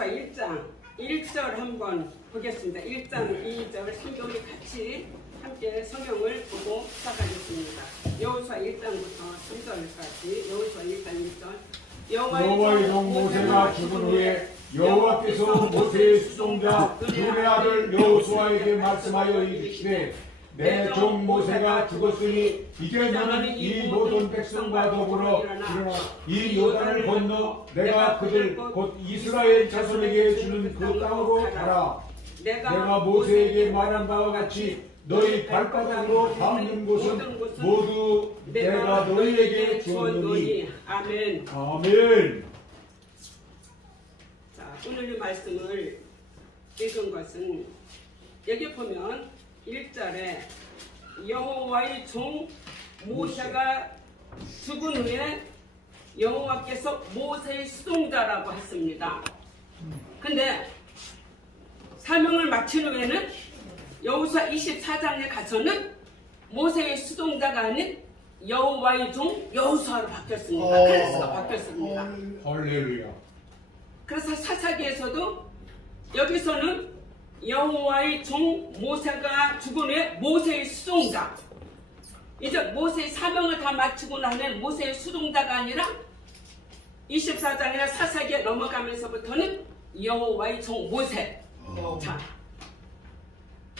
여호수아 1장 1절 한번 보겠습니다. 1장 2절 성경이 같이 함께 성경을 보고 시작하겠습니다. 여호수아 1장부터 3절까지 여호수아 1장 1절 여호와의 종 모세가 죽은 후에 여호와께서 모세의 수종자 눈의 아들 여호수아에게 말씀하여 이르시되 내 종 모세가 죽었으니 이제 너는 이 모든 백성과 더불어 일어나 이 요단을 건너 내가 그들 곧 이스라엘 자손에게 주는 그 땅으로 가라. 내가 모세에게 말한 바와 같이 너희 발바닥으로 밟는 곳은 모두 내가 너희에게 주었노니. 아멘. 아멘. 자, 오늘 이 말씀을 읽은 것은 여기 보면 1절에 여호와의 종 모세가 죽은 후에 여호와께서 모세의 수종자라고 했습니다. 근데 사명을 마친 후에는 여호수아 24장에 가서는 모세의 수종자가 아닌 여호와의 종 여호수아로 바뀌었습니다. 그래서가 바뀌었습니다. 할렐루야. 그래서 사사기에서도 여기서는 여호와의 종 모세가 죽은 후에 모세의 수종자, 이제 모세의 사명을 다 마치고 나면 모세의 수종자가 아니라 24장이나 사사기에 넘어가면서부터는 여호와의 종 모세. 자,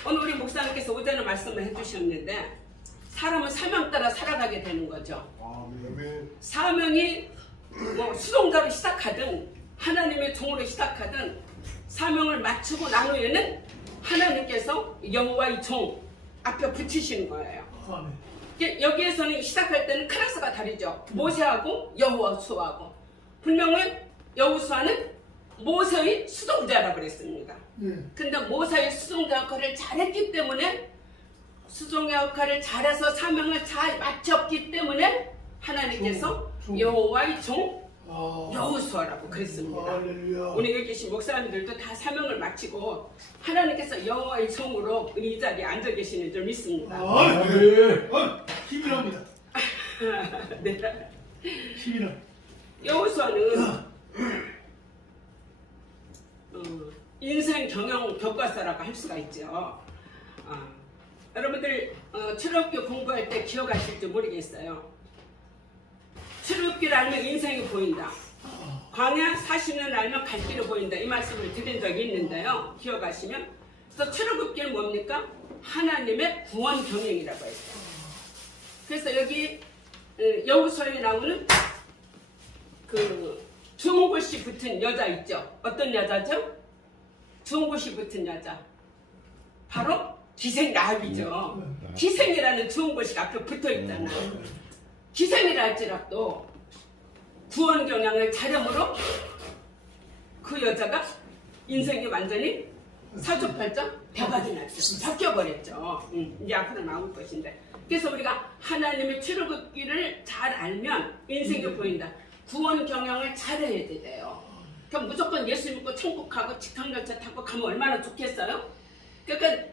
오늘 우리 목사님께서 오전에 말씀을 해주셨는데 사람은 사명 따라 살아가게 되는 거죠. 사명이 뭐 수종자로 시작하든 하나님의 종으로 시작하든 사명을 마치고 난 후에는 하나님께서 여호와의 종 앞에 붙이시는 거예요. 여기에서는 시작할 때는 클래스가 다르죠. 모세하고 여호수아하고. 분명히 여호수아는 모세의 수종자라고 그랬습니다. 근데 모세의 수종자 역할을 잘했기 때문에 수종자 역할을 잘해서 사명을 잘 마쳤기 때문에 하나님께서 여호와의 종 여호수아라고 그랬습니다. 오늘 여기 계신 목사님들도 다 사명을 마치고 하나님께서 여호와의 종으로 이 자리에 앉아 계시는 줄 믿습니다. 힘이 납니다. 네. 힘이 나. 여호수아는 인생 경영 교과서라고 할 수가 있죠. 여러분들 출애굽기 공부할 때 기억하실지 모르겠어요. 출애굽기를 알면 인생이 보인다. 광야 40년 알면 갈 길이 보인다. 이 말씀을 드린 적이 있는데요. 기억하시면. 그래서 출애굽기는 뭡니까? 하나님의 구원 경영이라고 했어요. 그래서 여기 여호수아에 나오는 그 좋은 곳이 붙은 여자 있죠. 어떤 여자죠? 좋은 곳이 붙은 여자. 바로 기생 라합이죠. 기생이라는 좋은 곳이 앞에 붙어 있잖아요. 기생이라 할지라도 구원 경영을 잘함으로 그 여자가 인생이 완전히 사주팔자 대박이 났죠. 바뀌어버렸죠. 이제 앞으로 나올 것인데. 그래서 우리가 하나님의 출애굽기를 잘 알면 인생이 보인다. 구원 경영을 잘해야 돼요. 그럼 무조건 예수 믿고 천국 가고 직항열차 타고 가면 얼마나 좋겠어요? 그러니까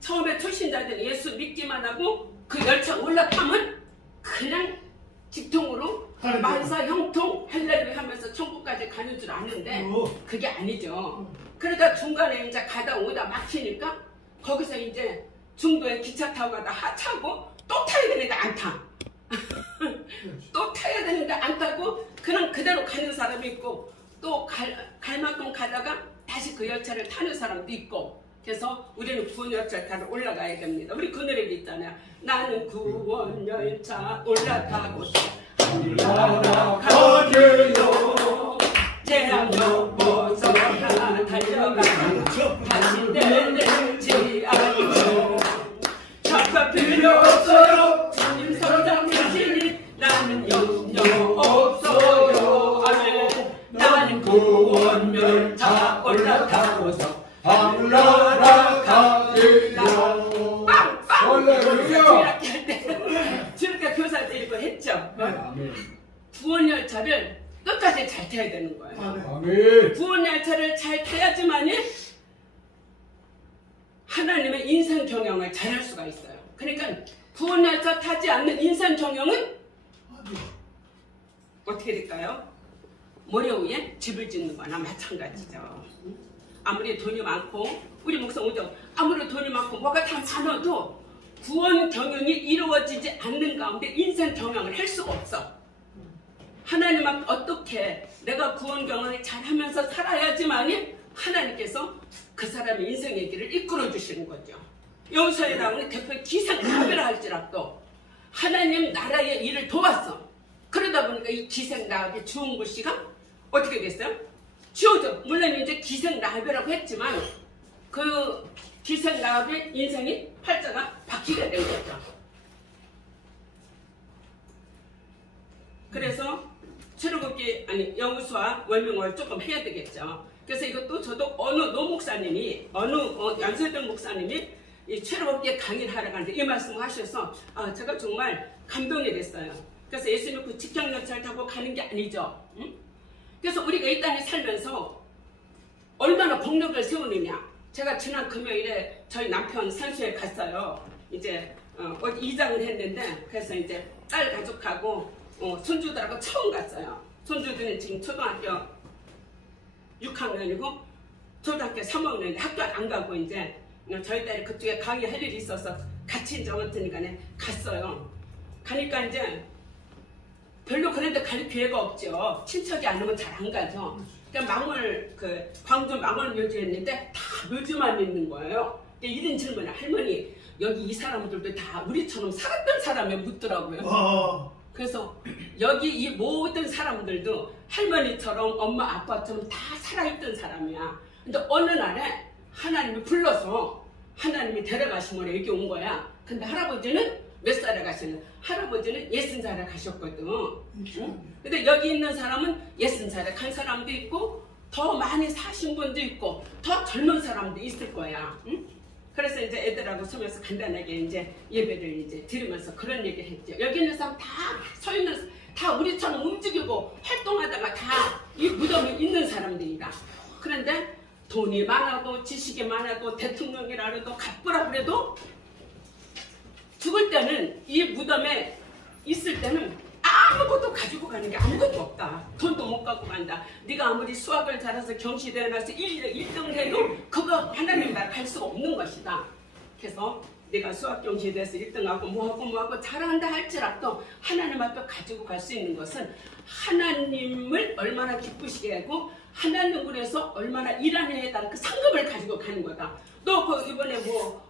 처음에 초신자들 예수 믿기만 하고 그 열차 올라타면 그냥 직통으로 만사 형통 할렐루야 하면서 천국까지 가는 줄 아는데 그게 아니죠. 그러다 중간에 이제 가다 오다 막히니까 거기서 이제 중도에 기차 타고 가다 하차하고 또 타야 되는데 안 타. 또 타야 되는데 안 타고 그냥 그대로 가는 사람이 있고 또 갈 만큼 가다가 다시 그 열차를 타는 사람도 있고. 그래서 우리는 구원 열차 타러 올라가야 됩니다. 우리 그 노래도 있잖아요. 나는 구원 열차 올라타고서 올라가게요. 재앙 벗어나 달려가 다시 내리지 않고 잡아 필요 없어요. 주님 성장이시니 나는 염려 없어요. 아멘. 나는 구원 열차 올라타고서 하늘나라 가리라. 할렐루야. 저렇게 교사들 이거 했죠. 구원 열차를 끝까지 잘 타야 되는 거예요. 아멘. 구원 열차를 잘 타야지만이 하나님의 인생 경영을 잘할 수가 있어요. 그러니까 구원 열차 타지 않는 인생 경영은 어떻게 될까요? 모래 위에 집을 짓는 거나 마찬가지죠. 아무리 돈이 많고 우리 목사 오죠. 아무리 돈이 많고 뭐가 다 많아도 구원 경영이 이루어지지 않는 가운데 인생 경영을 할 수가 없어. 하나님 앞에 어떻게 내가 구원 경영을 잘하면서 살아야지만이 하나님께서 그 사람의 인생의 길을 이끌어 주시는 거죠. 여호수아라는 대표의 기생나비라 할지라도 하나님 나라의 일을 도왔어. 그러다 보니까 이 기생나비 주홍글씨가 어떻게 됐어요? 지워져. 물론 이제 기생나비라고 했지만 그 기생나비 인생이 팔자가 바뀌게 된 거죠. 그래서 출애굽기 아니 여호수아 월명을 조금 해야 되겠죠. 그래서 이것도 저도 어느 노 목사님이 연세동 목사님이 이 출애굽기 강의를 하러 가는데 이 말씀을 하셔서 제가 정말 감동이 됐어요. 그래서 예수님 그 직장열차를 타고 가는 게 아니죠. 응? 그래서 우리가 이 땅에 살면서 얼마나 공력을 세우느냐. 제가 지난 금요일에 저희 남편 산수에 갔어요. 이제 어디 이장을 했는데 그래서 이제 딸 가족하고 손주들하고 처음 갔어요. 손주들은 지금 초등학교 6학년이고 초등학교 3학년인데 학교 안 가고 이제 저희 딸이 그쪽에 강의할 일이 있어서 같이 이제 어머니가 갔어요. 가니까 이제 별로 그런데 갈 기회가 없죠. 친척이 안 오면 잘 안 가죠. 그러니까 광주 망월 묘지였는데 다 묘지만 있는 거예요. 이런 질문을 할머니 여기 이 사람들도 다 우리처럼 살았던 사람이 묻더라고요. 그래서 여기 이 모든 사람들도 할머니처럼 엄마 아빠처럼 다 살아있던 사람이야. 근데 어느 날에 하나님이 불러서 하나님이 데려가심으로 여기 온 거야. 근데 할아버지는 몇 살에 가시는? 할아버지는 60살에 가셨거든. 응? 근데 여기 있는 사람은 60살에 간 사람도 있고 더 많이 사신 분도 있고 더 젊은 사람도 있을 거야. 응? 그래서 이제 애들하고 서면서 간단하게 이제 예배를 이제 드리면서 그런 얘기를 했죠. 여기 있는 사람 다 서 있는 다 우리처럼 움직이고 활동하다가 다 이 무덤에 있는 사람들이다. 그런데 돈이 많아도 지식이 많아도 대통령이라 해도 갑부라 그래도 죽을 때는 이 무덤에 있을 때는 아무것도 가지고 가는 게 아무것도 없다. 돈도 못 갖고 간다. 네가 아무리 수학을 잘해서 경시대회 나서 1등을 해도 그거 하나님 나라 갈 수가 없는 것이다. 그래서 네가 수학 경시대회에서 1등하고 뭐하고 잘한다 할지라도 하나님 앞에 가지고 갈 수 있는 것은 하나님을 얼마나 기쁘시게 하고 하나님을 위해서 얼마나 일하느냐에 따른 그 상급을 가지고 가는 거다. 너 그 이번에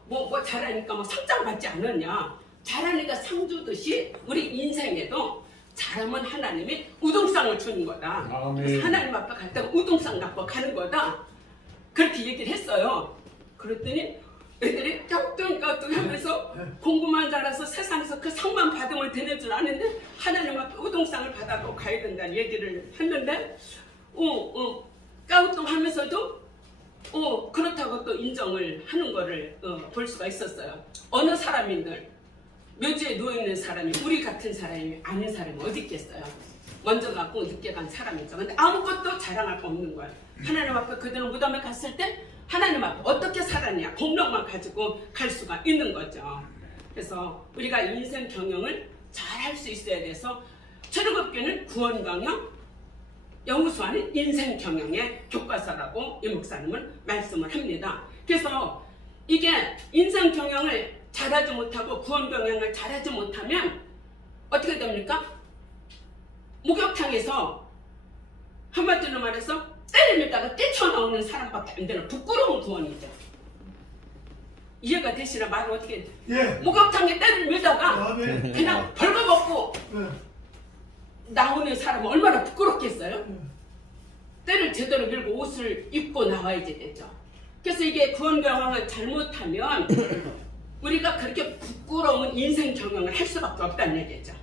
뭐 잘하니까 뭐 상장 받지 않았냐? 잘하니까 상 주듯이 우리 인생에도 잘하면 하나님이 우등상을 주는 거다. 그래서 하나님 앞에 갈 때가 우등상 갖고 가는 거다. 그렇게 얘기를 했어요. 그랬더니 애들이 깍뚱깍뚱 하면서 공부만 잘해서 세상에서 그 상만 받으면 되는 줄 아는데 하나님 앞에 우등상을 받아도 가야 된다는 얘기를 했는데 깍뚱하면서도 그렇다고 또 인정을 하는 거를 볼 수가 있었어요. 어느 사람인들 묘지에 누워있는 사람이 우리 같은 사람이 아닌 사람이 어디 있겠어요. 먼저 갖고 늦게 간 사람이죠. 근데 아무것도 자랑할 거 없는 거예요. 하나님 앞에 그들은 무덤에 갔을 때 하나님 앞에 어떻게 살았냐 공력만 가지고 갈 수가 있는 거죠. 그래서 우리가 인생 경영을 잘 할 수 있어야 돼서 출애굽기는 구원 경영, 여호수아는 인생 경영의 교과서라고 이 목사님은 말씀을 합니다. 그래서 이게 인생 경영을 잘하지 못하고 구원 경영을 잘하지 못하면 어떻게 됩니까? 목욕탕에서 한마디로 말해서 때를 밀다가 뛰쳐나오는 사람밖에 안 되는 부끄러운 구원이죠. 이해가 되시나? 말을 어떻게 목욕탕에 때를 밀다가 그냥 벌거벗고 나오는 사람은 얼마나 부끄럽겠어요? 때를 제대로 밀고 옷을 입고 나와야지 되죠. 그래서 이게 구원 경영을 잘못하면 우리가 그렇게 부끄러운 인생 경영을 할 수밖에 없다는 얘기죠.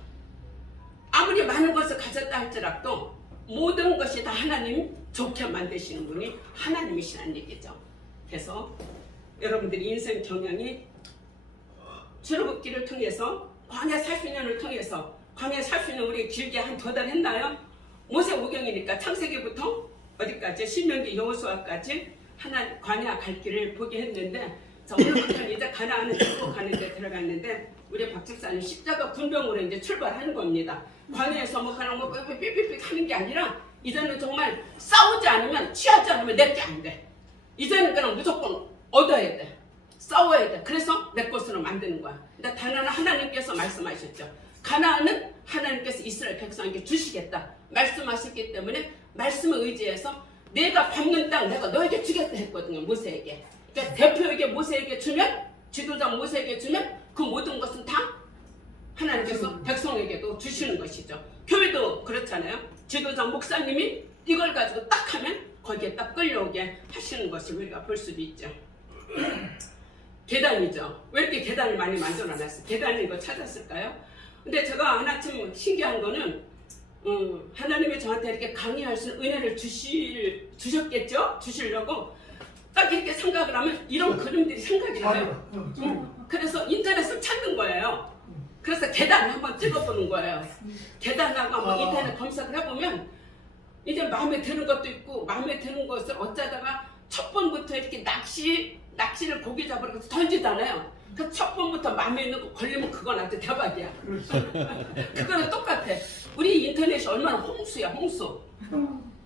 아무리 많은 것을 가졌다 할지라도 모든 것이 다 하나님 좋게 만드시는 분이 하나님이시라는 얘기죠. 그래서 여러분들이 인생 경영이 출애굽기를 통해서 광야 40년을 통해서 광야 40년 우리 길게 한 2달 했나요? 모세오경이니까 창세기부터 어디까지 신명기 여호수아까지 하나 광야 갈 길을 보게 했는데 자, 오늘부터는 이제 가나안을 축복하는 데 들어갔는데 우리 박 집사님 십자가 군병으로 이제 출발하는 겁니다. 광야에서 뭐 하는 거 삐삐삐삐 하는 게 아니라 이제는 정말 싸우지 않으면 취하지 않으면 내게 안 돼. 이제는 그냥 무조건 얻어야 돼. 싸워야 돼. 그래서 내 것으로 만드는 거야. 근데 단하나 하나님께서 말씀하셨죠. 가나안은 하나님께서 이스라엘 백성에게 주시겠다 말씀하셨기 때문에 말씀을 의지해서 내가 밟는 땅 내가 너에게 주겠다 했거든요. 모세에게. 그러니까 대표에게 모세에게 주면 지도자 모세에게 주면 그 모든 것은 다 하나님께서 백성에게도 주시는 것이죠. 교회도 그렇잖아요. 지도자 목사님이 이걸 가지고 딱 하면 거기에 딱 끌려오게 하시는 것을 우리가 볼 수도 있죠. 계단이죠. 왜 이렇게 계단을 많이 만들어놨어요? 계단을 이거 찾았을까요? 근데 제가 하나쯤 신기한 거는 하나님이 저한테 이렇게 강의할 수 있는 은혜를 주셨겠죠? 주시려고 딱 이렇게 생각을 하면 이런 그림들이 생각이 나요. 그래서 인터넷을 찾는 거예요. 그래서 계단을 한번 찍어보는 거예요. 계단하고 한번 인터넷 검색을 해보면 이제 마음에 드는 것도 있고 마음에 드는 것을 어쩌다가 첫 번부터 이렇게 낚시를 고기 잡으러 가서 던지잖아요. 그 첫 번부터 마음에 있는 거 걸리면 그건 아주 대박이야. 그거는 똑같아. 우리 인터넷이 얼마나 홍수야, 홍수.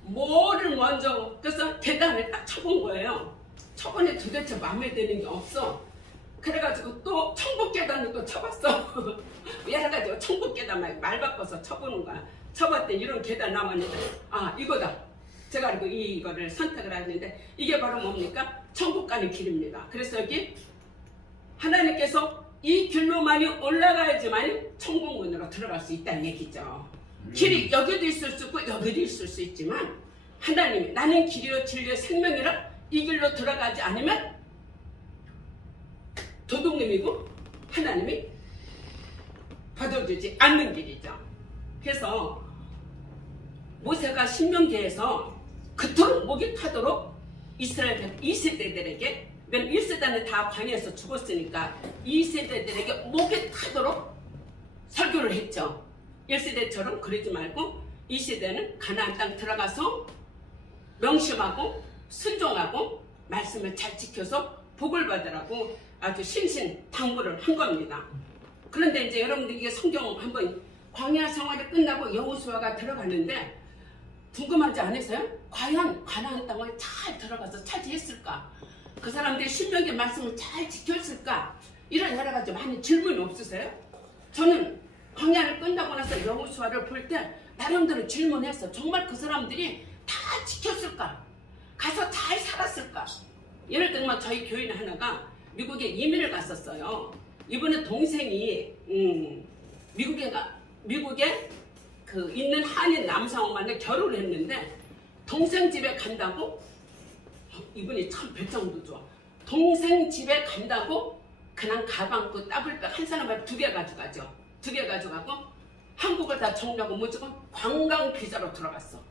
뭐를 먼저 그래서 계단을 딱 쳐본 거예요. 저번에 도대체 마음에 드는 게 없어. 그래가지고 또 천국 계단을 또 쳐봤어. 여러 가지 천국 계단 말 바꿔서 쳐보는 거야. 쳐봤더니 이런 계단 나왔는데 아 이거다. 제가 그리고 이거를 선택을 했는데 이게 바로 뭡니까? 천국 가는 길입니다. 그래서 여기 하나님께서 이 길로만이 올라가야지만 천국문으로 들어갈 수 있다는 얘기죠. 길이 여기도 있을 수 있고 여기도 있을 수 있지만 하나님이 나는 길이요 진리요 생명이라 이 길로 들어가지 않으면 도둑님이고 하나님이 받아주지 않는 길이죠. 그래서 모세가 신명기에서 그토록 목이 타도록 이스라엘 2세대들에게 1세대는 다 광야에서 죽었으니까 2세대들에게 목이 타도록 설교를 했죠. 1세대처럼 그러지 말고 2세대는 가나안 땅 들어가서 명심하고 순종하고 말씀을 잘 지켜서 복을 받으라고 아주 신신당부를 한 겁니다. 그런데 이제 여러분들 이게 성경 한번 광야 생활이 끝나고 여호수아가 들어갔는데 궁금하지 않으세요? 과연 가나안 땅을 잘 들어가서 차지했을까? 그 사람들이 신명기 말씀을 잘 지켰을까? 이런 여러 가지 많은 질문이 없으세요? 저는 광야를 끝나고 나서 여호수아를 볼 때 나름대로 질문했어. 정말 그 사람들이 다 지켰을까? 가서 잘 살았을까? 예를 들면 저희 교인 하나가 미국에 이민을 갔었어요. 이번에 동생이 미국에 그 있는 한인 남성을 만나 결혼을 했는데 동생 집에 간다고 이분이 참 배짱도 좋아. 동생 집에 간다고 그냥 가방 그 더블백 한 사람을 2개 가져가죠. 2개 가져가고 한국을 다 정리하고 무조건 관광 비자로 들어갔어.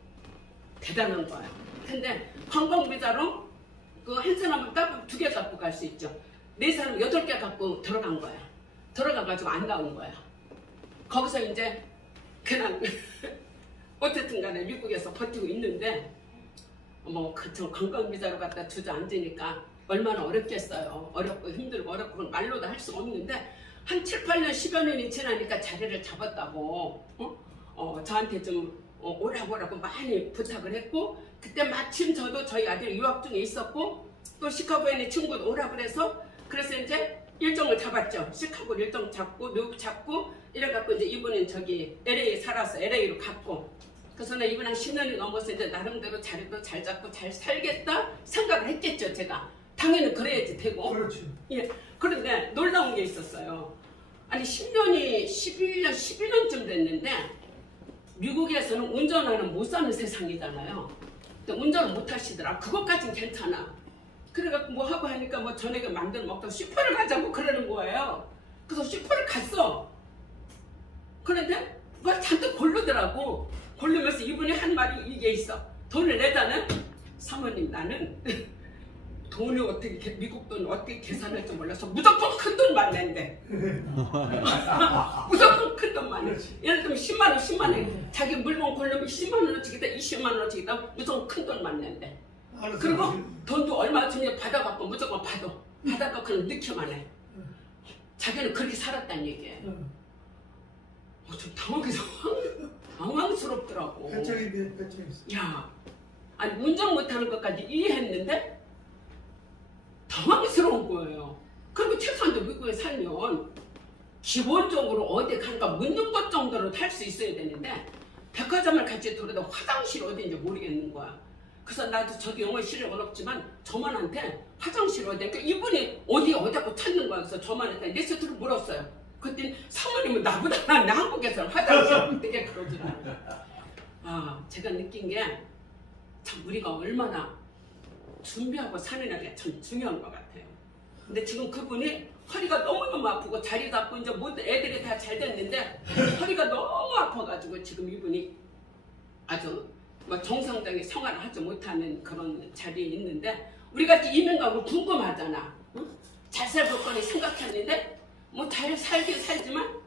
대단한 거야. 근데 관광 비자로 그 한 사람을 더블 2개 갖고 갈 수 있죠. 4사람 8개 갖고 들어간 거야. 들어가가지고 안 나온 거야. 거기서 이제 그냥 어쨌든 간에 미국에서 버티고 있는데 뭐 그쵸 관광 비자로 갖다 주저앉으니까 얼마나 어렵겠어요. 어렵고 힘들고 어렵고 말로도 할 수가 없는데 한 7, 8년 10여 년이 지나니까 자리를 잡았다고 저한테 좀 오라고 많이 부탁을 했고 그때 마침 저도 저희 아들이 유학 중에 있었고 또 시카고에 있는 친구도 오라고 그래서 이제 일정을 잡았죠. 시카고 일정 잡고 미국 잡고 이래갖고 이제 이분은 저기 LA 살아서 LA로 갔고 그래서는 이분 한 10년이 넘어서 이제 나름대로 자리도 잘 잡고 잘 살겠다 생각을 했겠죠. 제가 당연히 그래야지 되고. 그렇죠. 예. 그런데 놀라운 게 있었어요. 아니 10년이 11년 12년쯤 됐는데 미국에서는 운전하는 못 사는 세상이잖아요. 근데 운전을 못 하시더라. 그것까진 괜찮아. 그래갖고 뭐 하고 하니까 뭐 저녁에 만들어 먹다가 슈퍼를 가자고 그러는 거예요. 그래서 슈퍼를 갔어. 그런데 뭐 잔뜩 고르더라고. 고르면서 이분이 한 말이 이게 있어. 돈을 내자는 사모님 나는 돈을 어떻게 미국 돈 어떻게 계산할 줄 몰라서 무조건 큰 돈만 낸대. 무조건 큰 돈만 내. 예를 들면 10만 원 자기 물건 고르면 10만 원어치기다 20만 원어치기다 무조건 큰 돈만 낸대. 그리고 돈도 얼마 주냐 받아갖고 무조건 받아갖고 그냥 넣기만 해. 자기는 그렇게 살았다는 얘기예요. 좀 당황해서 당황스럽더라고. 배짱인데 배짱 있어. 야, 아니 운전 못하는 것까지 이해했는데 당황스러운 거예요. 그리고 최소한도 미국에 살면 기본적으로 어디 가니까 묻는 것 정도로 탈 수 있어야 되는데 백화점을 같이 돌아도 화장실 어딘지 모르겠는 거야. 그래서 나도 저도 영어 실력은 없지만 저만한테 화장실 어디, 그러니까 이분이 어디고 찾는 거야. 그래서 저만한테 리스트를 물었어요. 그랬더니 사모님은 나보다 나 한국에서 화장실 어떻게 그러더라고요. 아, 제가 느낀 게 참 우리가 얼마나 준비하고 사느냐가 참 중요한 것 같아요. 근데 지금 그분이 허리가 너무너무 아프고 자리 잡고 이제 모든 애들이 다 잘 됐는데 허리가 너무 아파가지고 지금 이분이 아주 뭐 정상적인 생활을 하지 못하는 그런 자리에 있는데 우리 같이 이민가고 궁금하잖아. 응? 잘 살고 거니 생각했는데 뭐 잘 살긴 살지만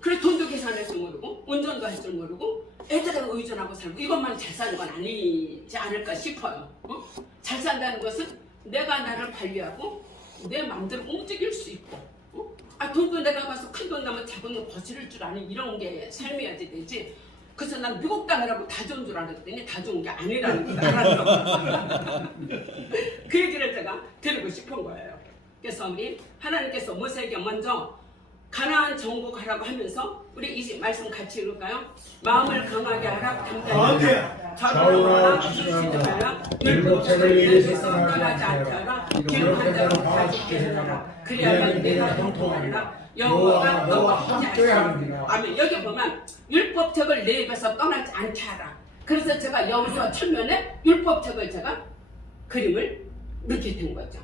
그래 돈도 계산할 줄 모르고 운전도 할 줄 모르고 애들하고 의존하고 살고 이것만 잘 사는 건 아니지 않을까 싶어요. 어? 잘 산다는 것은 내가 나를 관리하고 내 마음대로 움직일 수 있고 어? 아 돈도 내가 가서 큰 돈 나면 작은 돈 거스를 줄 아는 이런 게 삶이어야지 되지. 그래서 난 미국 땅이라고 다 좋은 줄 알았더니 다 좋은 게 아니라는 걸 알았어. 그 얘기를 제가 드리고 싶은 거예요. 그래서 우리 하나님께서 모세에게 먼저 가나안 정복하라고 하면서 우리 이 말씀 같이 읽을까요? 마음을 강하게 하라 담대하라 좌우로 주시지 말라 율법책을 입에서 떠나지 않게 기름 한 자로 가지게 해라 그리하면 내가 형통하리라 여호와가 너와 함께 하느니라. 아멘. 여기 보면 율법책을 내 입에서 떠나지 않게 하라. 그래서 제가 여호수아 천면에 율법책을 제가 그림을 넣게 된 거죠.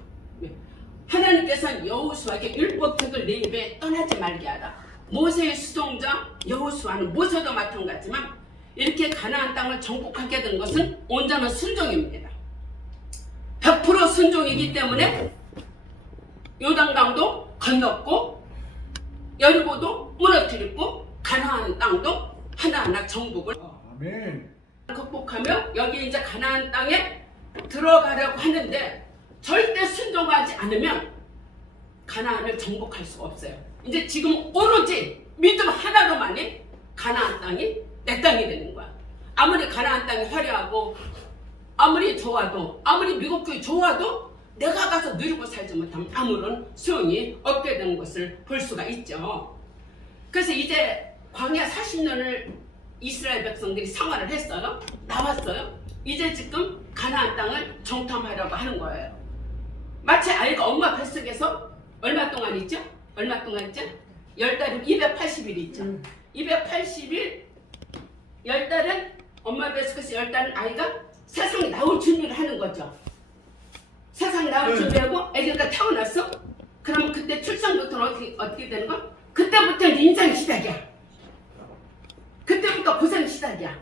하나님께서는 여호수아에게 율법책을 내 입에 떠나지 말게 하라. 모세의 수종자 여호수아는 모세도 마찬가지지만 이렇게 가나안 땅을 정복하게 된 것은 온전한 순종입니다. 100% 순종이기 때문에 요단강도 건넜고 여리고도 무너뜨렸고 가나안 땅도 하나하나 정복을 아멘. 극복하며 여기 이제 가나안 땅에 들어가려고 하는데 절대 순종하지 않으면 가나안을 정복할 수가 없어요. 이제 지금 오로지 믿음 하나로만이 가나안 땅이 내 땅이 되는 거야. 아무리 가나안 땅이 화려하고 아무리 좋아도 아무리 미국 교회 좋아도 내가 가서 누리고 살지 못하면 아무런 소용이 없게 되는 것을 볼 수가 있죠. 그래서 이제 광야 40년을 이스라엘 백성들이 생활을 했어요. 나왔어요. 이제 지금 가나안 땅을 정탐하려고 하는 거예요. 마치 아이가 엄마 뱃속에서 얼마 동안 있죠? 얼마 동안 있죠? 10달이면 280일 있죠. 280일 10달은 엄마 뱃속에서 10달은 아이가 세상에 나올 준비를 하는 거죠. 세상에 나올 준비하고 애기가 태어났어? 그럼 그때 출산부터는 어떻게 되는 거? 그때부터 인생 시작이야. 그때부터 고생 시작이야.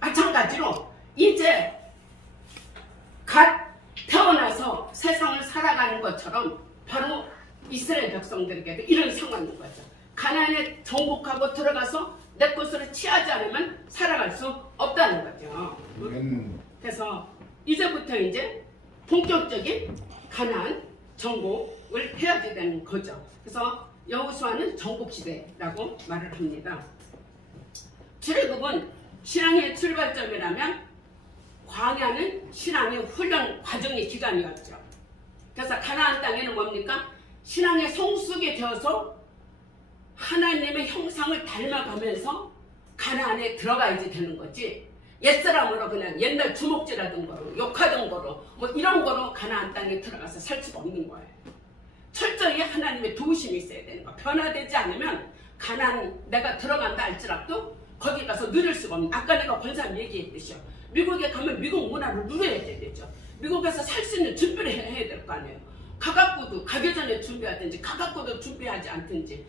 마찬가지로 이제 갓 태어나서 세상을 살아가는 것처럼 바로 이스라엘 백성들에게도 이런 상황인 거죠. 가나안에 정복하고 들어가서 내 것으로 취하지 않으면 살아갈 수 없다는 거죠. 그래서 이제부터 이제 본격적인 가나안 정복을 해야지 되는 거죠. 그래서 여호수아는 정복 시대라고 말을 합니다. 출애굽은 신앙의 출발점이라면 광야는 신앙의 훈련 과정의 기간이었죠. 그래서 가나안 땅에는 뭡니까? 신앙의 성숙이 되어서 하나님의 형상을 닮아가면서 가나안에 들어가야지 되는 거지. 옛사람으로 그냥 옛날 주먹질하던 거로 욕하던 거로 뭐 이런 거로 가나안 땅에 들어가서 살 수가 없는 거예요. 철저히 하나님의 도우심이 있어야 되는 거. 변화되지 않으면 가나안 내가 들어간다 할지라도 거기 가서 누릴 수가 없는. 아까 내가 권사님 얘기했듯이요. 미국에 가면 미국 문화를 누려야 되죠. 미국에서 살 수 있는 준비를 해야 될 거 아니에요. 가갖고도 가기 전에 준비하든지 가갖고도 준비하지 않든지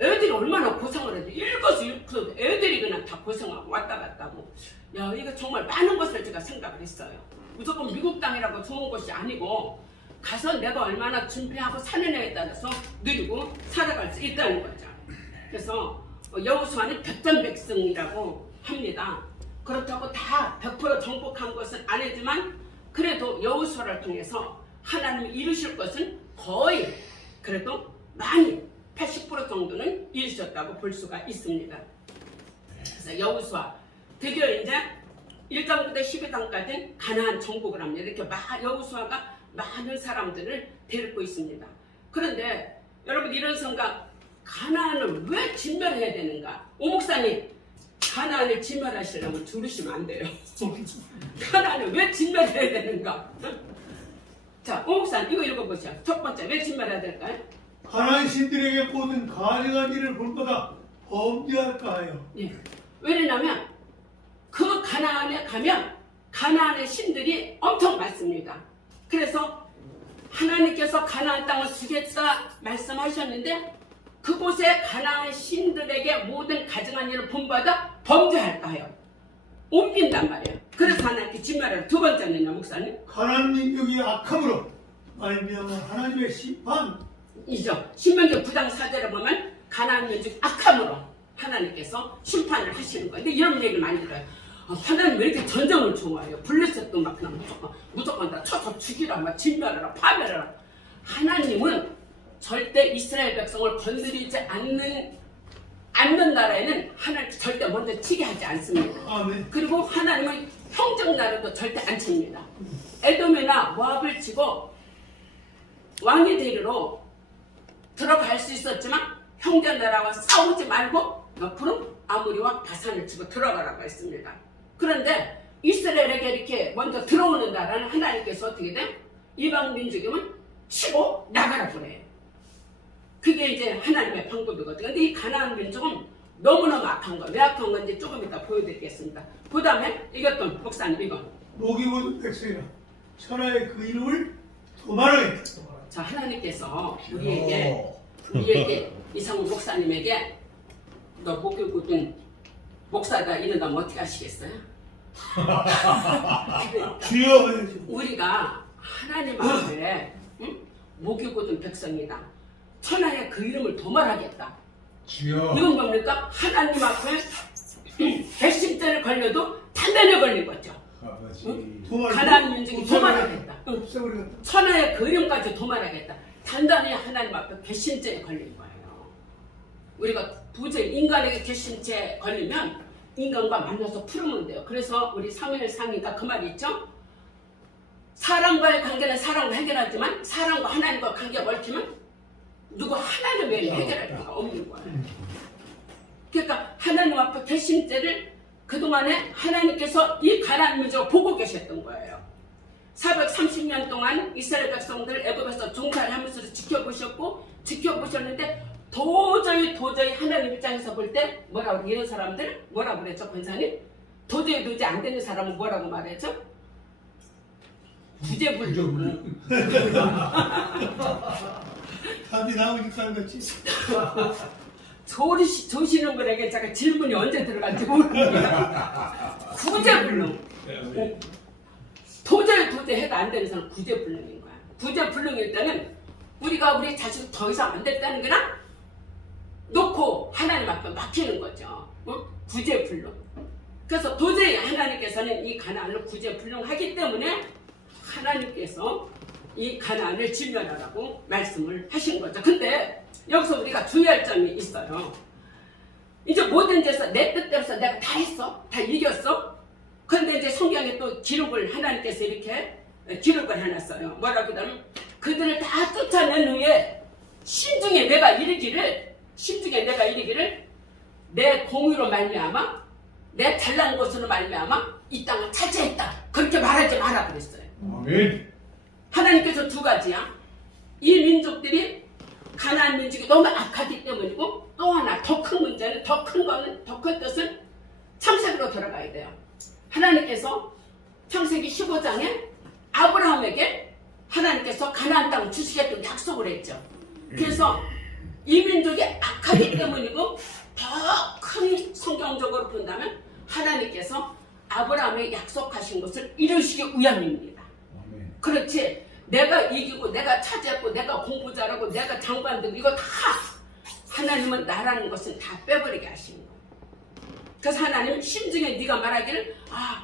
애들이 얼마나 고생을 해도 일거수일투 애들이 그냥 다 고생하고 왔다 갔다 하고 야 이거 정말 많은 것을 제가 생각을 했어요. 무조건 미국 땅이라고 좋은 곳이 아니고 가서 내가 얼마나 준비하고 사느냐에 따라서 누리고 살아갈 수 있다는 거죠. 그래서 여호수아는 백전백승이라고 합니다. 그렇다고 다 100% 정복한 것은 아니지만 그래도 여호수아를 통해서 하나님이 이루실 것은 거의 그래도 많이 80% 정도는 이루셨다고 볼 수가 있습니다. 그래서 여호수아 드디어 이제 1장부터 12장까지 가나안 정복을 합니다. 이렇게 여호수아가 많은 사람들을 데리고 있습니다. 그런데 여러분 이런 생각, 가나안을 왜 진멸해야 되는가? 오 목사님, 가나안을 진멸하시려면 들으시면 안 돼요. 가나안을 왜 진멸해야 되는가? 자, 오 목사님 이거 읽어보시죠. 첫 번째, 왜 진멸해야 될까요? 가나안 신들에게 모든 가증한 일을 볼 거다 범죄할까 하여. 예. 왜냐면 그 가나안에 가면 가나안의 신들이 엄청 많습니다. 그래서 하나님께서 가나안 땅을 주겠다 말씀하셨는데 그곳에 가나안 신들에게 모든 가증한 일을 본받아 범죄할까 하여 옮긴단 말이에요. 그래서 하나님께 진멸하라. 두 번째는요, 목사님? 가나안 민족이 악함으로 말미암아 하나님의 심판. 이죠. 신명기 9장 4절에 보면 가나안 민족 악함으로 하나님께서 심판을 하시는 거예요. 근데 이런 얘기를 많이 들어요. 하나님 왜 이렇게 전쟁을 좋아해요? 블레셋도 막 그냥 무조건 다 쳐서 죽이라, 막 진멸하라, 파멸하라. 하나님은 절대 이스라엘 백성을 건드리지 않는 나라에는 하나님 절대 먼저 치게 하지 않습니다. 아멘. 그리고 하나님은 형적 나라도 절대 안 칩니다. 에돔이나 모압을 치고 왕이 되리로 들어갈 수 있었지만 형제 나라와 싸우지 말고 옆으로 아모리와 바산을 치고 들어가라고 했습니다. 그런데 이스라엘에게 이렇게 먼저 들어오는 나라는 하나님께서 어떻게 돼? 이방 민족이면 치고 나가라 그래요. 그게 이제 하나님의 방법이거든요. 근데 이 가나안 민족은 너무너무 악한 거예요. 왜 악한 건지 조금 이따 보여드리겠습니다. 그 다음에 이것도 목사님 이거. 목이 모든 백성이라 천하의 그 이름을 도말하겠다. 자, 하나님께서 우리에게 이상훈 목사님에게 너 목이 굳은 목사가 이런다면 어떻게 하시겠어요? 주여 해야지. 우리가 하나님 앞에 목이 굳은 백성이다. 천하의 그 이름을 도말하겠다. 주여. 이건 뭡니까? 하나님 앞에 백신죄를 걸려도 단단히 걸린 거죠. 아버지. 가나안 민족이 도말하겠다. 없애버리겠다. 천하의 그 이름까지 도말하겠다. 단단히 하나님 앞에 개신죄에 걸린 거예요. 우리가 도저히 인간에게 개신죄에 걸리면 인간과 만나서 풀으면 돼요. 그래서 우리 사무엘 상인가 그 말이 있죠. 사람과의 관계는 사람과 해결하지만 사람과 하나님과 관계가 얽히면 누구 하나님 외에 해결할 수가 없는 거예요. 그러니까 하나님 앞에 개신죄를 그동안에 하나님께서 이 가나안 민족을 보고 계셨던 거예요. 430년 동안 이스라엘 백성들 애굽에서 종살이 하면서 지켜보셨는데 도저히 하나님 입장에서 볼 때 뭐라고 이런 사람들 뭐라고 그랬죠, 권사님? 도저히 안 되는 사람은 뭐라고 말했죠? 구제불능. 답이 나오니까 그렇지. 조시는 분에게 제가 질문이 언제 들어갈지 모르겠습니다. 구제불능. 도저히 해도 안 되는 사람은 구제불능인 거야. 구제불능일 때는 우리가 우리 자식 더 이상 안 됐다는 거나 놓고 하나님 앞에 맡기는 거죠. 구제불능. 그래서 도저히 하나님께서는 이 가나안을 구제불능하기 때문에 하나님께서 이 가나안을 진멸하라고 말씀을 하신 거죠. 근데 여기서 우리가 주의할 점이 있어요. 이제 모든 데서 내 뜻대로 내가 다 했어. 다 이겼어. 그런데 이제 성경에 또 기록을 하나님께서 이렇게 기록을 해놨어요. 뭐라고 하면 그들을 다 쫓아낸 후에 심중에 내가 이르기를 내 공의로 말미암아 내 잘난 것으로 말미암아 이 땅을 차지했다. 그렇게 말하지 마라 그랬어요. 아멘. 하나님께서 두 가지야. 이 민족들이 가나안 민족이 너무 악하기 때문이고 또 하나 더 큰 문제는 더 큰 뜻은 창세기로 돌아가야 돼요. 하나님께서 창세기 15장에 아브라함에게 하나님께서 가나안 땅을 주시겠다고 약속을 했죠. 그래서 이 민족이 악하기 때문이고 더 큰 성경적으로 본다면 하나님께서 아브라함에 약속하신 것을 이루시기 위함입니다. 아멘. 그렇지 내가 이기고 내가 차지했고 내가 공부 잘하고 내가 장관 되고 이거 다 하나님은 나라는 것은 다 빼버리게 하시는 거예요. 그래서 하나님은 심중에 네가 말하기를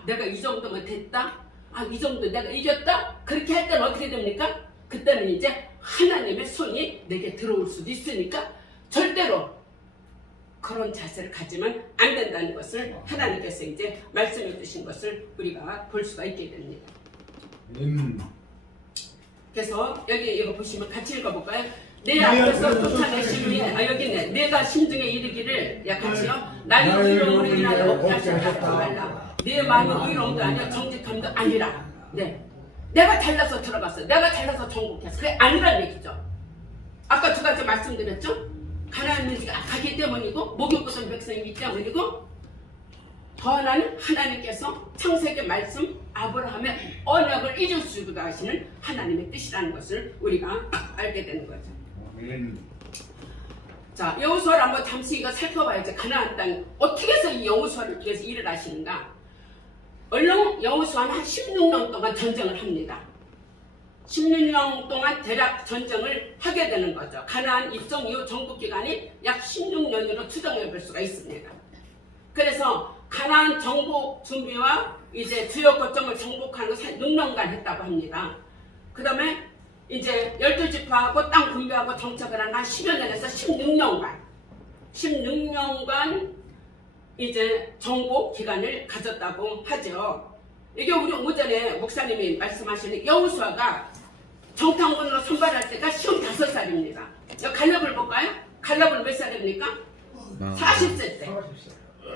내가 이 정도면 됐다. 이 정도 내가 이겼다. 그렇게 할 때는 어떻게 됩니까? 그때는 이제 하나님의 손이 내게 들어올 수도 있으니까 절대로 그런 자세를 가지면 안 된다는 것을 하나님께서 이제 말씀해 주신 것을 우리가 볼 수가 있게 됩니다. 그래서 여기 이거 보시면 같이 읽어볼까요? 내 앞에서 쫓아내신 후에 여기 있네. 내가 심중에 이르기를 같이요. 나의 의로움으로 인하여 억울하지 말라. 내 마음은 의로움도 아니라 정직함도 아니라. 네. 내가 잘나서 들어갔어. 내가 잘나서 정복했어. 그게 아니라는 얘기죠. 아까 두 가지 말씀드렸죠? 가나안 민족이 악하기 때문이고 목욕부선 백성이기 때문이고 더 하나는 하나님께서 창세기 말씀 아브라함의 언약을 잊을 수가 하시는 하나님의 뜻이라는 것을 우리가 알게 되는 거죠. 자, 여호수아를 한번 잠시 이거 살펴봐야죠. 가나안 땅 어떻게 해서 이 여호수아를 위해서 일을 하시는가? 얼른 여호수아는 한 16년 동안 전쟁을 합니다. 16년 동안 대략 전쟁을 하게 되는 거죠. 가나안 입성 이후 정복 기간이 약 16년으로 추정해 볼 수가 있습니다. 그래서 가나안 정복 준비와 이제 주요 거점을 정복하는 것을 6년간 했다고 합니다. 그 다음에 이제 12지파하고 땅 분배하고 정착을 한 10여 년에서 16년간 이제 정복 기간을 가졌다고 하죠. 이게 우리 오전에 목사님이 말씀하시는 여호수아가 정탐꾼으로 선발할 때가 55살입니다. 갈렙을 볼까요? 갈렙은 몇 살입니까? 40세 때.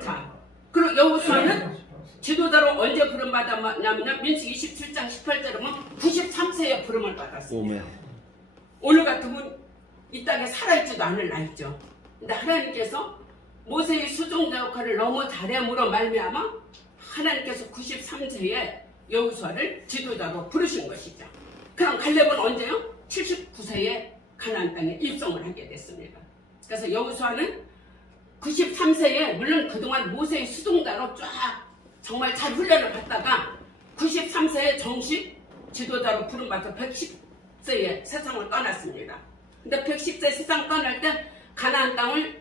자, 그리고 여호수아는 지도자로 언제 부름 받았냐면 민수기 27장 18절에 보면 93세에 부름을 받았습니다. 오늘 같으면 이 땅에 살아있지도 않을 나이죠. 근데 하나님께서 모세의 수종자 역할을 너무 잘함으로 말미암아 하나님께서 93세에 여호수아를 지도자로 부르신 것이죠. 그럼 갈렙은 언제요? 79세에 가나안 땅에 입성을 하게 됐습니다. 그래서 여호수아는 93세에 물론 그동안 모세의 수종자로 쫙 정말 잘 훈련을 받다가 93세에 정식 지도자로 부름받아 110세에 세상을 떠났습니다. 근데 110세 세상 떠날 때 가나안 땅을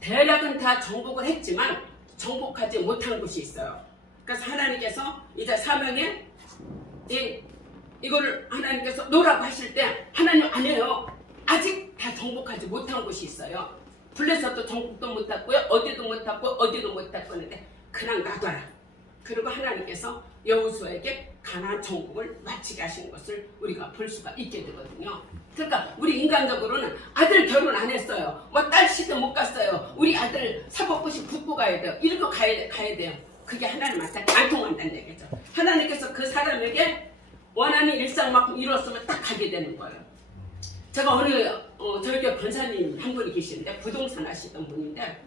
대략은 다 정복을 했지만 정복하지 못한 곳이 있어요. 그래서 하나님께서 이제 사명에 이거를 하나님께서 놓으라고 하실 때 하나님 아니에요. 아직 다 정복하지 못한 곳이 있어요. 블레셋도 정복도 못했고요. 어디도 못했고 어디도 못했고 하는데 그냥 놔둬라. 그리고 하나님께서 여호수아에게 가나안 정복을 마치게 하신 것을 우리가 볼 수가 있게 되거든요. 그러니까 우리 인간적으로는 아들 결혼 안 했어요. 뭐 딸 시집 못 갔어요. 우리 아들 사법고시 붙고 가야 돼요. 이렇게 가야 돼요. 그게 하나님한테 안 통한다는 얘기죠. 하나님께서 그 사람에게 원하는 일상만큼 이뤘으면 딱 가게 되는 거예요. 제가 어느 저희 교회 권사님 한 분이 계시는데 부동산 하시던 분인데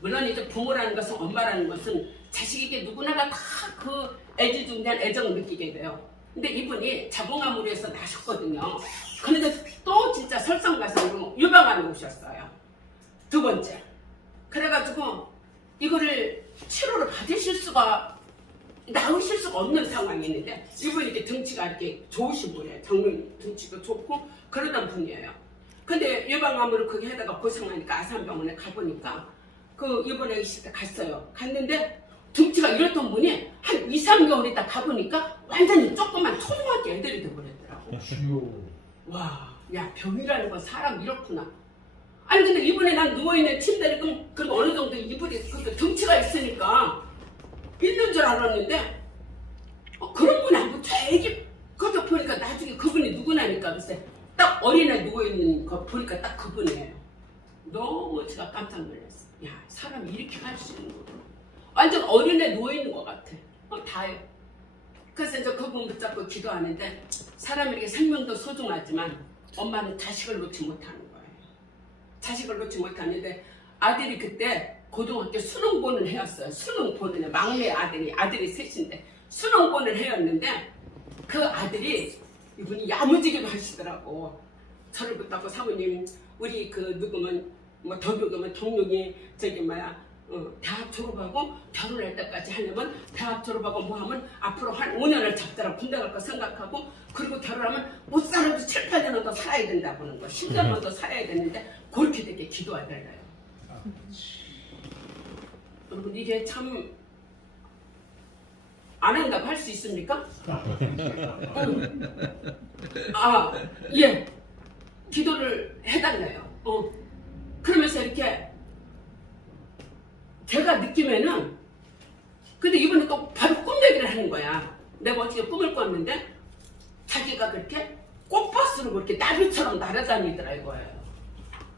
물론 이제 부모라는 것은 엄마라는 것은 자식에게 누구나가 다 그 애지중지한 애정을 느끼게 돼요. 근데 이분이 자궁암으로 해서 나셨거든요. 그런데 또 진짜 설상가상으로 유방암이 오셨어요. 두 번째. 그래가지고 이거를 치료를 받으실 수가 나으실 수가 없는 상황이 있는데 이분이 이렇게 등치가 이렇게 좋으신 분이에요. 정면 등치가 좋고 그러던 분이에요. 근데 유방암으로 그게 하다가 고생하니까 아산병원에 가보니까 그 입원하기 시작해 갔어요. 갔는데 등치가 이랬던 분이 한 2, 3개월 있다 가보니까 완전히 조그만 초등학교 애들이 돼버렸더라고. 와, 야 병이라는 건 사람 이렇구나. 아니 근데 이번에 난 누워있는 침대를 그래도 어느 정도 이불이 등치가 있으니까 있는 줄 알았는데 그런 분 아니고 저 애기 그것도 보니까 나중에 그분이 누구나니까 글쎄 딱 어린애 누워있는 거 보니까 딱 그분이에요. 너무 제가 깜짝 놀랐어. 야 사람이 이렇게 할 수 있는 거구나. 완전 어린애 누워있는 것 같아. 다요. 그래서 이제 그분 붙잡고 기도하는데 사람이 이렇게 생명도 소중하지만 엄마는 자식을 놓지 못하는 거예요. 자식을 놓지 못하는데 아들이 그때 고등학교 수능본을 해왔어요. 수능본을 막내 아들이 셋인데 수능본을 해왔는데 그 아들이 이분이 야무지게 하시더라고. 저를 붙잡고 사모님 우리 그 누구면 뭐 덕육이면 동육이 저기 뭐야 대학 졸업하고 결혼할 때까지 하려면 대학 졸업하고 뭐 하면 앞으로 한 5년을 잡더라 군대 갈 거 생각하고 그리고 결혼하면 못 살아도 7, 8년은 더 살아야 된다고는 거 10년만 더 살아야 되는데 그렇게 되게 기도하달래요. 여러분 이게 참 안 한다고 할 수 있습니까? 예 기도를 해달래요. 그러면서 이렇게 제가 느끼면은 근데 이번에 또 바로 꿈 얘기를 하는 거야. 내가 어떻게 꿈을 꿨는데 자기가 그렇게 꽃밭으로 그렇게 나비처럼 날아다니더라 이거예요.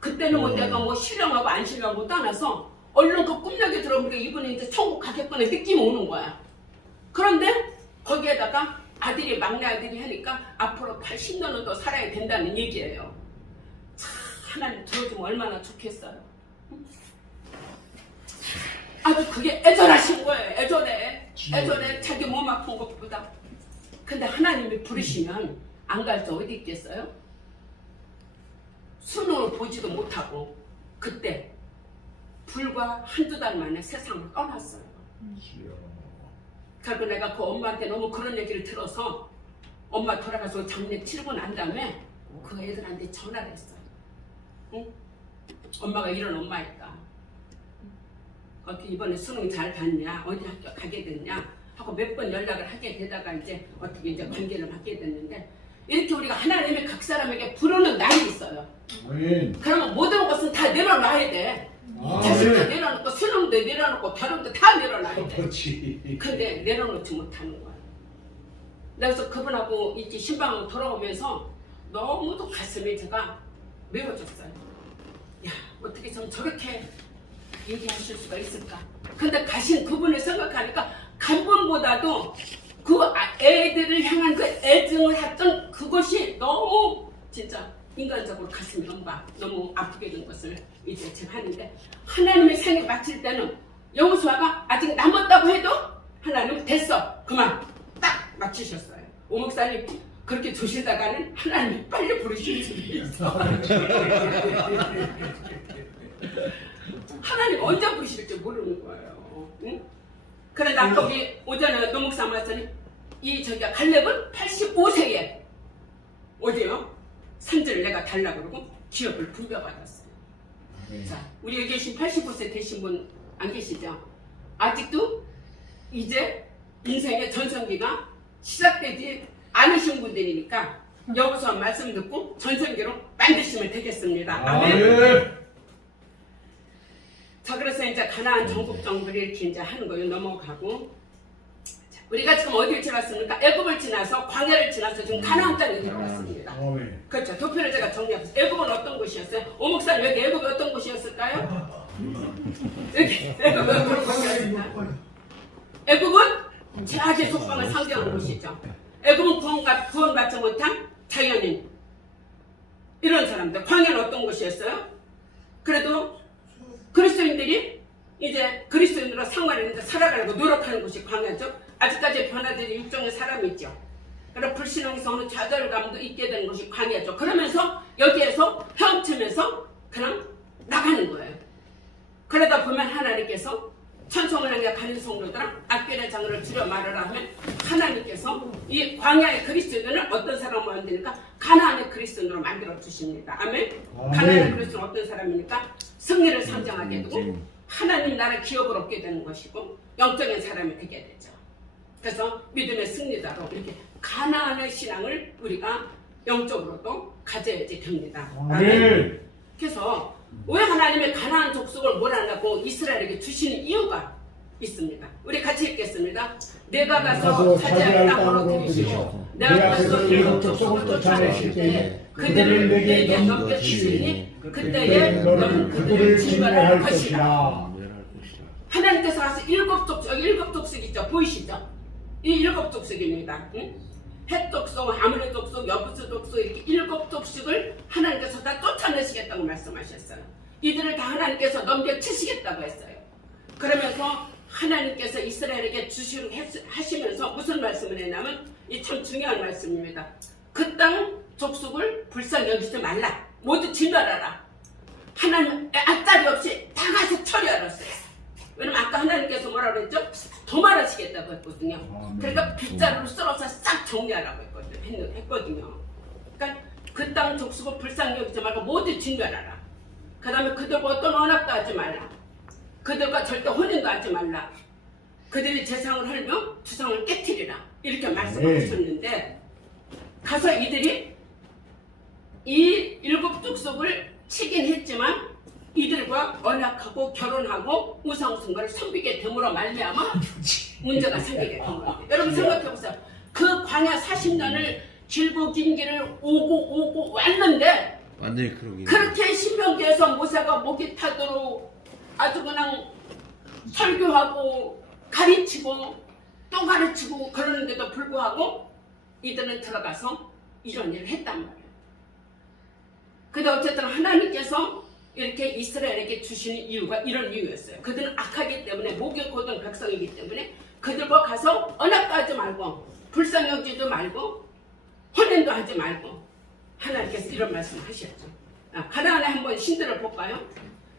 그때는 뭐 내가 뭐 신령하고 안 신령하고 떠나서 얼른 그 꿈 얘기 들어보니까 이분이 이제 천국 가겠구나 느낌이 오는 거야. 그런데 거기에다가 아들이 막내 아들이 하니까 앞으로 80년은 더 살아야 된다는 얘기예요. 참 하나님 들어주면 얼마나 좋겠어요. 아주 그게 애절하신 거예요. 애절해 자기 몸 아픈 것보다. 근데 하나님이 부르시면 안 갈 수 어디 있겠어요? 수능을 보지도 못하고 그때 불과 한두 달 만에 세상을 떠났어요. 그리고 내가 그 엄마한테 너무 그런 얘기를 들어서 엄마 돌아가서 장례 치르고 난 다음에 그 애들한테 전화를 했어요. 응? 엄마가 이런 엄마였다. 어떻게 이번에 수능 잘 봤냐? 어디 학교 가게 됐냐? 하고 몇 번 연락을 하게 되다가 이제 어떻게 이제 관계를 받게 됐는데 이렇게 우리가 하나님의 각 사람에게 부르는 날이 있어요. 그러면 모든 것은 다 내려놔야 돼. 자식도 내려놓고 수능도 내려놓고 결혼도 다 내려놔야 돼. 그렇지. 근데 내려놓지 못하는 거야. 그래서 그분하고 이제 신방으로 돌아오면서 너무도 가슴이 제가 메워졌어요. 야 어떻게 좀 저렇게 얘기하실 수가 있을까? 근데 가신 그분을 생각하니까 간분보다도 그 애들을 향한 그 애증을 했던 그것이 너무 진짜 인간적으로 가슴이 너무 아프게 된 것을 이제 제가 하는데 하나님의 생에 마칠 때는 여호수아가 아직 남았다고 해도 하나님 됐어 그만 딱 마치셨어요. 오 목사님 그렇게 조시다가는 하나님이 빨리 부르실 수 있어. 하나님 언제 부르실지 모르는 거예요. 응? 그런데 아까 우리 오전에 노목사 말씀이 이 저기가 갈렙은 85세에 어디요? 산지를 내가 달라고 그러고 기업을 분배받았어요. 자, 우리 여기 계신 85세 되신 분 안 계시죠? 아직도 이제 인생의 전성기가 시작되지 않으신 분들이니까 여기서 말씀 듣고 전성기로 만드시면 되겠습니다. 아멘. 자, 그래서 이제 가나안 정복 정부를 이렇게 이제 하는 거예요. 넘어가고. 자, 우리가 지금 어디를 지났습니까? 애굽을 지나서 광야를 지나서 지금 가나안 땅에 들어갔습니다. 그렇죠. 도표를 제가 정리해봤어요. 애굽은 어떤 곳이었어요? 오 목사님 여기 애굽이 어떤 곳이었을까요? 여기 애굽이 어떤 곳이었을까요? 애굽은 제아의 속방을 상징하는 곳이죠. 애굽은 구원받지 못한 자연인 이런 사람들. 광야는 어떤 곳이었어요? 그래도 그리스도인들이 이제 그리스도인으로 생활을 살아가려고 노력하는 곳이 광야죠. 아직까지 변화되지 육종의 사람이 있죠. 그리고 불신앙성은 좌절감도 있게 되는 것이 광야죠. 그러면서 여기에서 헤엄치면서 그냥 나가는 거예요. 그러다 보면 하나님께서 천성을 향해 가는 성도들아 악변의 장르를 줄여 말하라 하면 하나님께서 이 광야의 그리스도인을 어떤 사람으로 만드니까 가나안의 그리스도인으로 만들어 주십니다. 아멘. 가나안의 그리스도인은 어떤 사람이니까 승리를 상징하게 되고 하나님 나라 기업을 얻게 되는 것이고 영적인 사람이 되게 되죠. 그래서 믿음의 승리자로 이렇게 가나안의 신앙을 우리가 영적으로도 가져야지 됩니다. 아멘. 그래서 왜 하나님의 가나안 족속을 몰아내고 이스라엘에게 주시는 이유가 있습니다. 우리 같이 읽겠습니다. 내가 가서 차지할 땅으로 들이시고 내가 가서 일곱 족속을 쫓아내실 때에 그들을 내게 넘겨주시니 그때에 너는 그들을 진멸할 것이라. 하나님께서 가서 일곱 족속 있죠. 보이시죠? 이 일곱 족속입니다. 헷 족속, 아므리 족속, 여부스 족속 이렇게 일곱 족속을 하나님께서 다 쫓아내시겠다고 말씀하셨어요. 이들을 다 하나님께서 넘겨치시겠다고 했어요. 그러면서 하나님께서 이스라엘에게 주시고 하시면서 무슨 말씀을 했냐면 이 참 중요한 말씀입니다. 그 땅 족속을 불쌍히 여기지 말라. 모두 진멸하라. 하나님 앞자리 없이 다 가서 처리하랬어요. 왜냐면 아까 하나님께서 뭐라고 했죠? 도말하시겠다고 했거든요. 그러니까 빗자루로 썰어서 싹 정리하라고 했거든요. 그러니까 그 땅 족속을 불쌍히 여기지 말고 모두 진멸하라. 그 다음에 그들과 어떤 언약도 하지 말라. 그들과 절대 혼인도 하지 말라. 그들이 재상을 헐며 주상을 깨트리라. 이렇게 말씀하셨는데 가서 이들이 이 일곱 족속을 치긴 했지만 이들과 언약하고 결혼하고 우상숭배를 섬기게 됨으로 말미암아 문제가 생기게 된 거예요. 여러분 생각해보세요. 그 광야 40년을 길고 긴 길을 오고 왔는데 완전히 그러긴. 그렇게 신명기에서 모세가 목이 타도록 아주 그냥 설교하고 가르치고 또 가르치고 그러는데도 불구하고 이들은 들어가서 이런 일을 했단 말이에요. 근데 어쨌든 하나님께서 이렇게 이스라엘에게 주시는 이유가 이런 이유였어요. 그들은 악하기 때문에 목이 곧은 백성이기 때문에 그들과 가서 언약도 하지 말고 불쌍히 여기지도 말고 혼인도 하지 말고 하나님께서 이런 말씀을 하셨죠. 가나안에 한번 신들을 볼까요?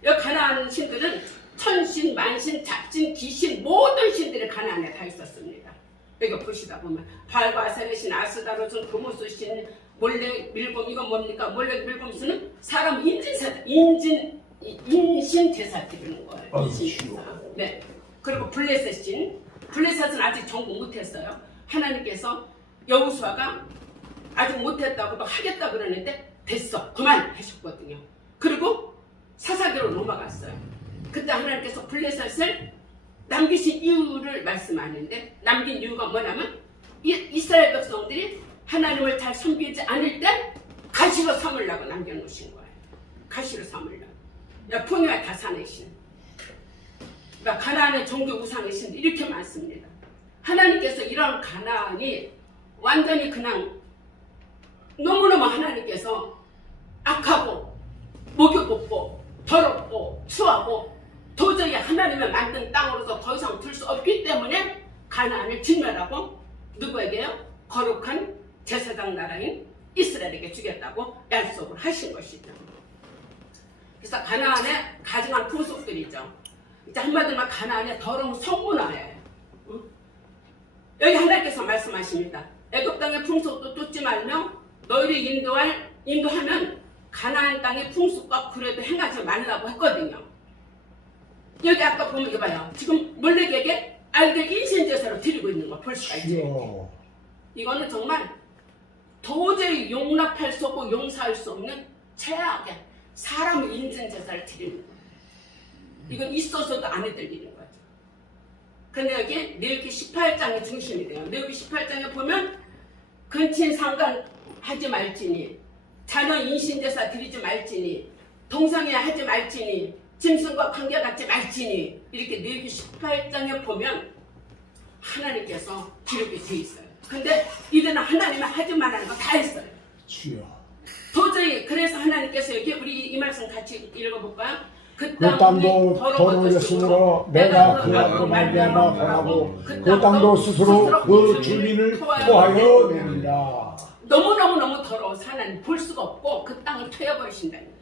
여기 가나안 신들은 천신, 만신, 잡신, 귀신 모든 신들이 가나안에 다 있었습니다. 여기 보시다 보면 발과 아세레신, 아스다로신, 그모스신, 몰렉 밀곰 이건 뭡니까? 몰렉 밀곰수는 사람 인신 제사 드리는 거예요. 인신 제사. 네. 그리고 블레셋신, 블레셋은 아직 정복 못했어요. 하나님께서 여호수아가 아직 못했다고 막 하겠다 그러는데 됐어 그만 하셨거든요. 그리고 사사기로 넘어갔어요. 그때 하나님께서 블레셋을 남기신 이유를 말씀하는데 남긴 이유가 뭐냐면 이스라엘 백성들이 하나님을 잘 섬기지 않을 때 가시로 삼으려고 남겨놓으신 거예요. 가시로 삼으려고. 풍요와 다산의 신. 그러니까 가나안의 종교 우상의 신 이렇게 많습니다. 하나님께서 이런 가나안이 완전히 그냥 너무너무 하나님께서 악하고 목이 곱고 더럽고 추하고 도저히 하나님의 만든 땅으로서 더 이상 둘 수 없기 때문에 가나안을 진멸하고 누구에게요? 거룩한 제사장 나라인 이스라엘에게 주겠다고 약속을 하신 것이죠. 그래서 가나안에 가증한 풍속들이죠. 이제 한마디로 가나안의 더러운 성문화예요. 여기 하나님께서 말씀하십니다. 애굽 땅의 풍속도 쫓지 말며 너희를 인도하면 가나안 땅의 풍속과 그래도 행하지 말라고 했거든요. 여기 아까 보면 이거 봐요. 지금 몰렉에게 아이들 인신제사로 드리고 있는 거 볼 수가 있죠. 이거는 정말 도저히 용납할 수 없고 용서할 수 없는 최악의 사람 인신제사를 드리는 거예요. 이건 있어서도 안 해드리는 거죠. 근데 여기 레위기 18장의 중심이 돼요. 레위기 18장에 보면 근친 상간 하지 말지니 자녀 인신제사 드리지 말지니 동성애 하지 말지니 짐승과 관계 갖지 말지니 이렇게 레위기 18장에 보면 하나님께서 기록이 돼 있어요. 근데 이들은 하나님이 하지 말라는 거 다 했어요. 주여. 도저히 그래서 하나님께서 여기 우리 이 말씀 같이 읽어볼까요? 그 땅도 더러워졌으므로 내가 그 앞으로 말미암아 벌하고 그 땅도 스스로 그 주민을 토하여 내리라. 너무너무 더러워서 하나님 볼 수가 없고 그 땅을 퇴어버리신다는 거예요.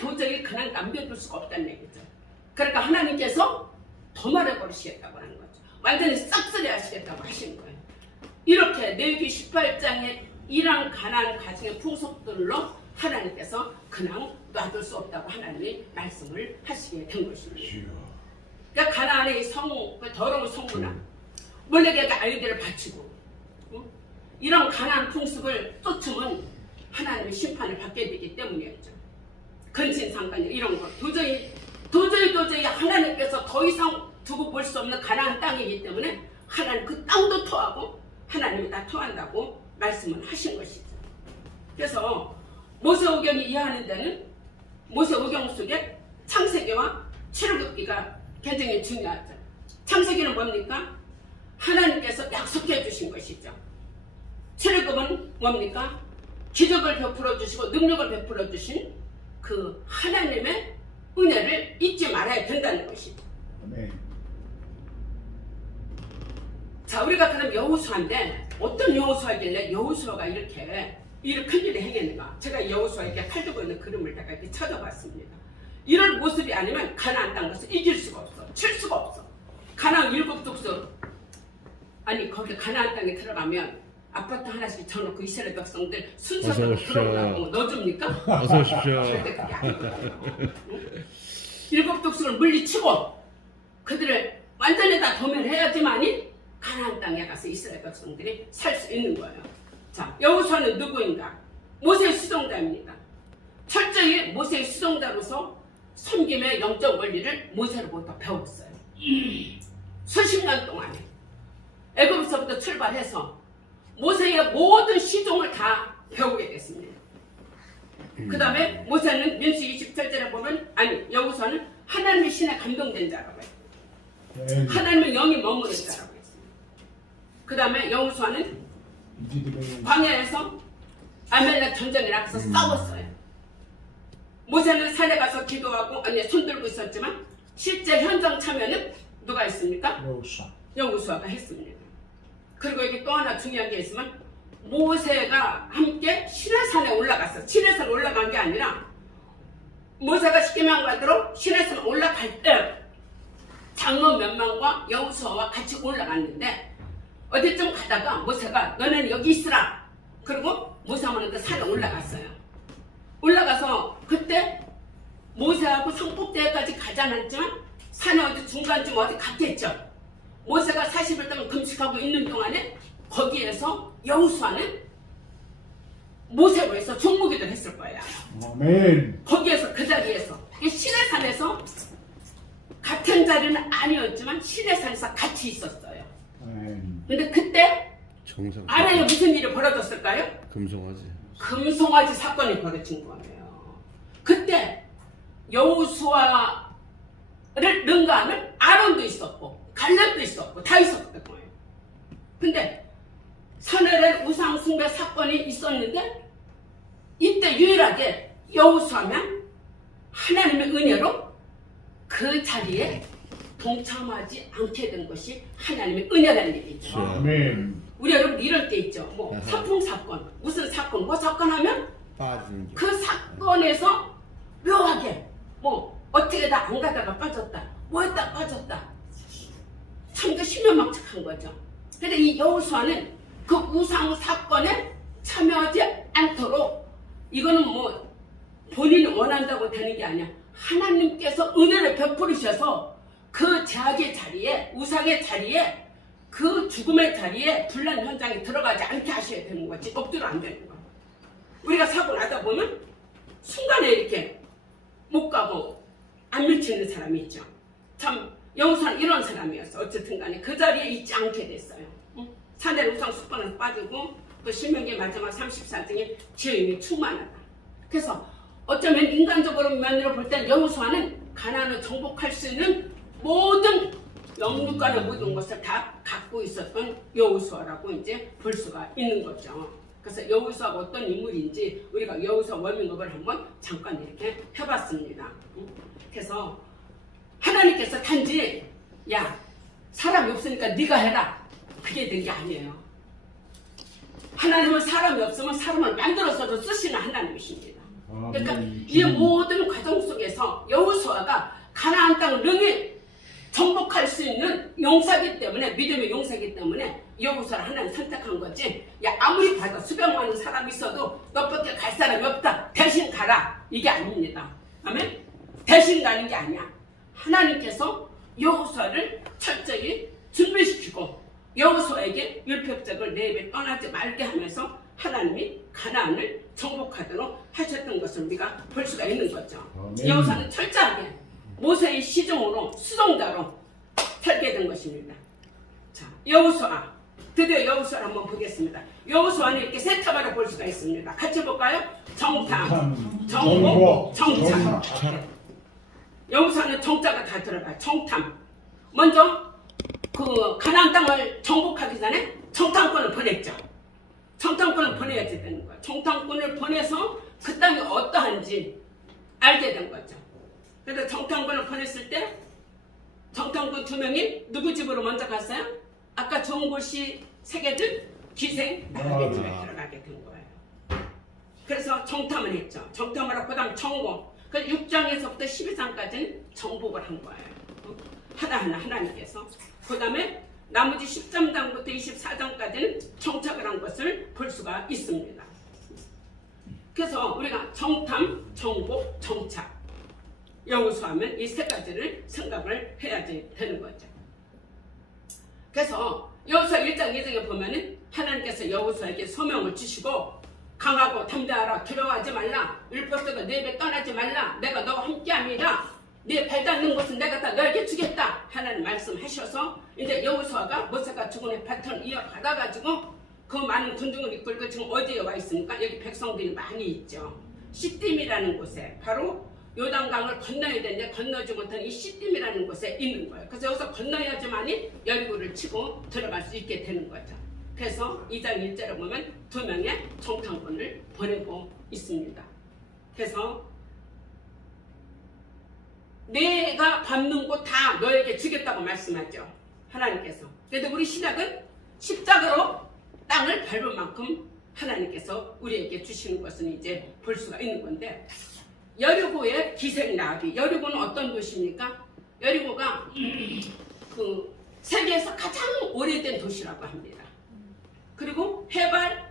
도저히 그냥 남겨둘 수가 없다는 얘기죠. 그러니까 하나님께서 도말해버리시겠다고 하는 거죠. 완전히 싹쓸이 하시겠다고 하시는 거예요. 이렇게 레위기 18장에 이런 가나안 가정의 풍속들로 하나님께서 그냥 놔둘 수 없다고 하나님이 말씀을 하시게 된 것입니다. 그러니까 가나안의 그 더러운 성문화, 몰렉에게 아이들을 바치고 이런 가나안 풍습을 쫓으면 하나님의 심판을 받게 되기 때문이었죠. 근친상간 이런 거 도저히 하나님께서 더 이상 두고 볼 수 없는 가나안 땅이기 때문에 하나님 그 땅도 토하고 하나님이 다 토한다고 말씀을 하신 것이죠. 그래서 모세오경이 이해하는 데는 모세오경 속에 창세기와 출애굽기가 굉장히 중요하죠. 창세기는 뭡니까? 하나님께서 약속해 주신 것이죠. 출애굽은 뭡니까? 기적을 베풀어 주시고 능력을 베풀어 주신 그 하나님의 은혜를 잊지 말아야 된다는 것이죠. 네. 자, 우리가 그럼 여호수아인데 어떤 여호수아길래 여호수아가 이렇게 큰 일을 행했는가? 제가 여호수아에게 칼 들고 있는 그림을 내가 이렇게 찾아봤습니다. 이런 모습이 아니면 가나안 땅 것을 이길 수가 없어. 칠 수가 없어. 가나안 7족속 아니 거기 가나안 땅에 들어가면 아파트 하나씩 쳐놓고 이스라엘 백성들 순서대로 들어오라고 넣어줍니까? 어서 오십시오. 절대 그게 아니거든요. 7족속을 물리치고 그들을 완전히 다 도면해야지만이 가나안 땅에 가서 이스라엘 백성들이 살 수 있는 거예요. 자, 여호수아는 누구인가? 모세의 수종자입니다. 철저히 모세의 수종자로서 섬김의 영적 원리를 모세로부터 배웠어요. 수십 년 동안에 애굽에서부터 출발해서 모세의 모든 시종을 다 배우게 됐습니다. 그 다음에 모세는 민수기 27절에 보면 여호수아는 하나님의 신에 감동된 자라고 해요. 하나님의 영이 머무는 자라고 했습니다. 그 다음에 여호수아는 광야에서 아멜렉 전쟁에 나가서 싸웠어요. 모세는 산에 가서 기도하고 손 들고 있었지만 실제 현장 참여는 누가 했습니까? 여호수아가 했습니다. 그리고 여기 또 하나 중요한 게 있으면 모세가 함께 시내산에 올라갔어. 시내산 올라간 게 아니라 모세가 십계명 받으러 시내산 올라갈 때 장로 몇 명과 여호수아와 같이 올라갔는데 어디쯤 가다가 모세가 너는 여기 있으라. 그리고 모세하고는 그 산에 올라갔어요. 올라가서 그때 모세하고 성폭대까지 가지 않았지만 산에 어디 중간쯤 어디 갔겠죠. 모세가 40일 동안 금식하고 있는 동안에 거기에서 여호수아는 모세로 해서 종무기도를 했을 거예요. 아멘. 거기에서 그 자리에서 시내산에서 같은 자리는 아니었지만 시내산에서 같이 있었어요. 아멘. 근데 그때 정상. 아래에 무슨 일이 벌어졌을까요? 금송아지. 금송아지 사건이 벌어진 거예요. 그때 여호수아를 능가하는 아론도 있었고 갈렙도 있었고 다 있었던 거예요. 근데 산에는 우상 숭배 사건이 있었는데 이때 유일하게 여호수아만 하나님의 은혜로 그 자리에 동참하지 않게 된 것이 하나님의 은혜라는 얘기죠. 아멘. 우리 여러분 이럴 때 있죠. 뭐 사풍 사건, 무슨 사건, 뭐 사건 하면 빠지는 게. 그 사건에서 묘하게 뭐 어떻게 다 안 가다가 빠졌다, 뭐 했다 빠졌다. 참 그 신명막측한 거죠. 근데 이 여호수아는 그 우상 사건에 참여하지 않도록 이거는 뭐 본인이 원한다고 되는 게 아니야. 하나님께서 은혜를 베풀으셔서 그 제약의 자리에, 우상의 자리에, 그 죽음의 자리에 불난 현장에 들어가지 않게 하셔야 되는 거지. 억지로 안 되는 거야. 우리가 사고 나다 보면 순간에 이렇게 못 가고 안 미치는 사람이 있죠. 참 여호수아는 이런 사람이었어. 어쨌든 간에 그 자리에 있지 않게 됐어요. 산에 우상 습관을 빠지고 또 신명기 마지막 34장에 죄인이 충만하다. 그래서 어쩌면 인간적으로 면으로 볼 땐 여호수아는 가나안을 정복할 수 있는 모든 영육간의 모든 것을 다 갖고 있었던 여호수아라고 이제 볼 수가 있는 거죠. 그래서 여호수아가 어떤 인물인지 우리가 여호수아 워밍업을 한번 잠깐 이렇게 해봤습니다. 그래서 하나님께서 단지 야 사람이 없으니까 네가 해라 그게 된 게 아니에요. 하나님은 사람이 없으면 사람을 만들어서도 쓰시는 하나님이십니다. 그러니까 이 모든 과정 속에서 여호수아가 가나안 땅을 능히 정복할 수 있는 용사기 때문에 믿음의 용사기 때문에 여호수아를 하나님 선택한 거지. 야 아무리 봐도 수백 많은 사람이 있어도 너밖에 갈 사람이 없다. 대신 가라. 이게 아닙니다. 아멘. 대신 가는 게 아니야. 하나님께서 여호수아를 철저히 준비시키고 여호수아에게 율법적을 내 입에 떠나지 말게 하면서 하나님이 가나안을 정복하도록 하셨던 것을 우리가 볼 수가 있는 거죠. 여호수아는 철저하게 모세의 시종으로 수종자로 살게 된 것입니다. 자, 여호수아 드디어 여호수아를 한번 보겠습니다. 여호수아는 이렇게 세 탑으로 볼 수가 있습니다. 같이 볼까요? 정탐, 정복, 정착. 여호수아는 정자가 다 들어가요. 정탐. 먼저 그 가나안 땅을 정복하기 전에 정탐꾼을 보냈죠. 정탐꾼을 보내야지 되는 거예요. 정탐꾼을 보내서 그 땅이 어떠한지 알게 된 거죠. 그래서 정탐꾼을 보냈을 때 정탐꾼 2명이 누구 집으로 먼저 갔어요? 아까 좋은 곳이 세계들 기생 나라의 집에 들어가게 된 거예요. 그래서 정탐을 했죠. 정탐을 하고 그다음 정복. 그 6장에서부터 12장까지는 정복을 한 거예요. 하나하나 하나님께서. 그 다음에 나머지 13장부터 24장까지는 정착을 한 것을 볼 수가 있습니다. 그래서 우리가 정탐, 정복, 정착 여호수아하면 이 세 가지를 생각을 해야지 되는 거죠. 그래서 여호수아 1장 2장에 보면은 하나님께서 여호수아에게 소명을 주시고 강하고 담대하라. 두려워하지 말라. 율법서가 내 입에 떠나지 말라. 내가 너와 함께함이라. 네 발 닿는 곳은 내가 다 너에게 주겠다. 하나님 말씀하셔서 이제 여호수아가 모세가 죽은 바톤 이어받아가지고 그 많은 군중을 이끌고 지금 어디에 와 있습니까? 여기 백성들이 많이 있죠. 시딤이라는 곳에 바로 요단강을 건너야 되는데 건너지 못한 이 시딤이라는 곳에 있는 거예요. 그래서 여기서 건너야지만이 여리고를 치고 들어갈 수 있게 되는 거죠. 그래서 2장 1절에 보면 2명의 정탐꾼을 보내고 있습니다. 그래서 내가 밟는 곳 다 너에게 주겠다고 말씀하죠. 하나님께서. 그래도 우리 신약은 십자가로 땅을 밟을 만큼 하나님께서 우리에게 주시는 것은 이제 볼 수가 있는 건데, 여리고의 기생나비. 여리고는 어떤 도시입니까? 여리고가 그 세계에서 가장 오래된 도시라고 합니다. 그리고 해발에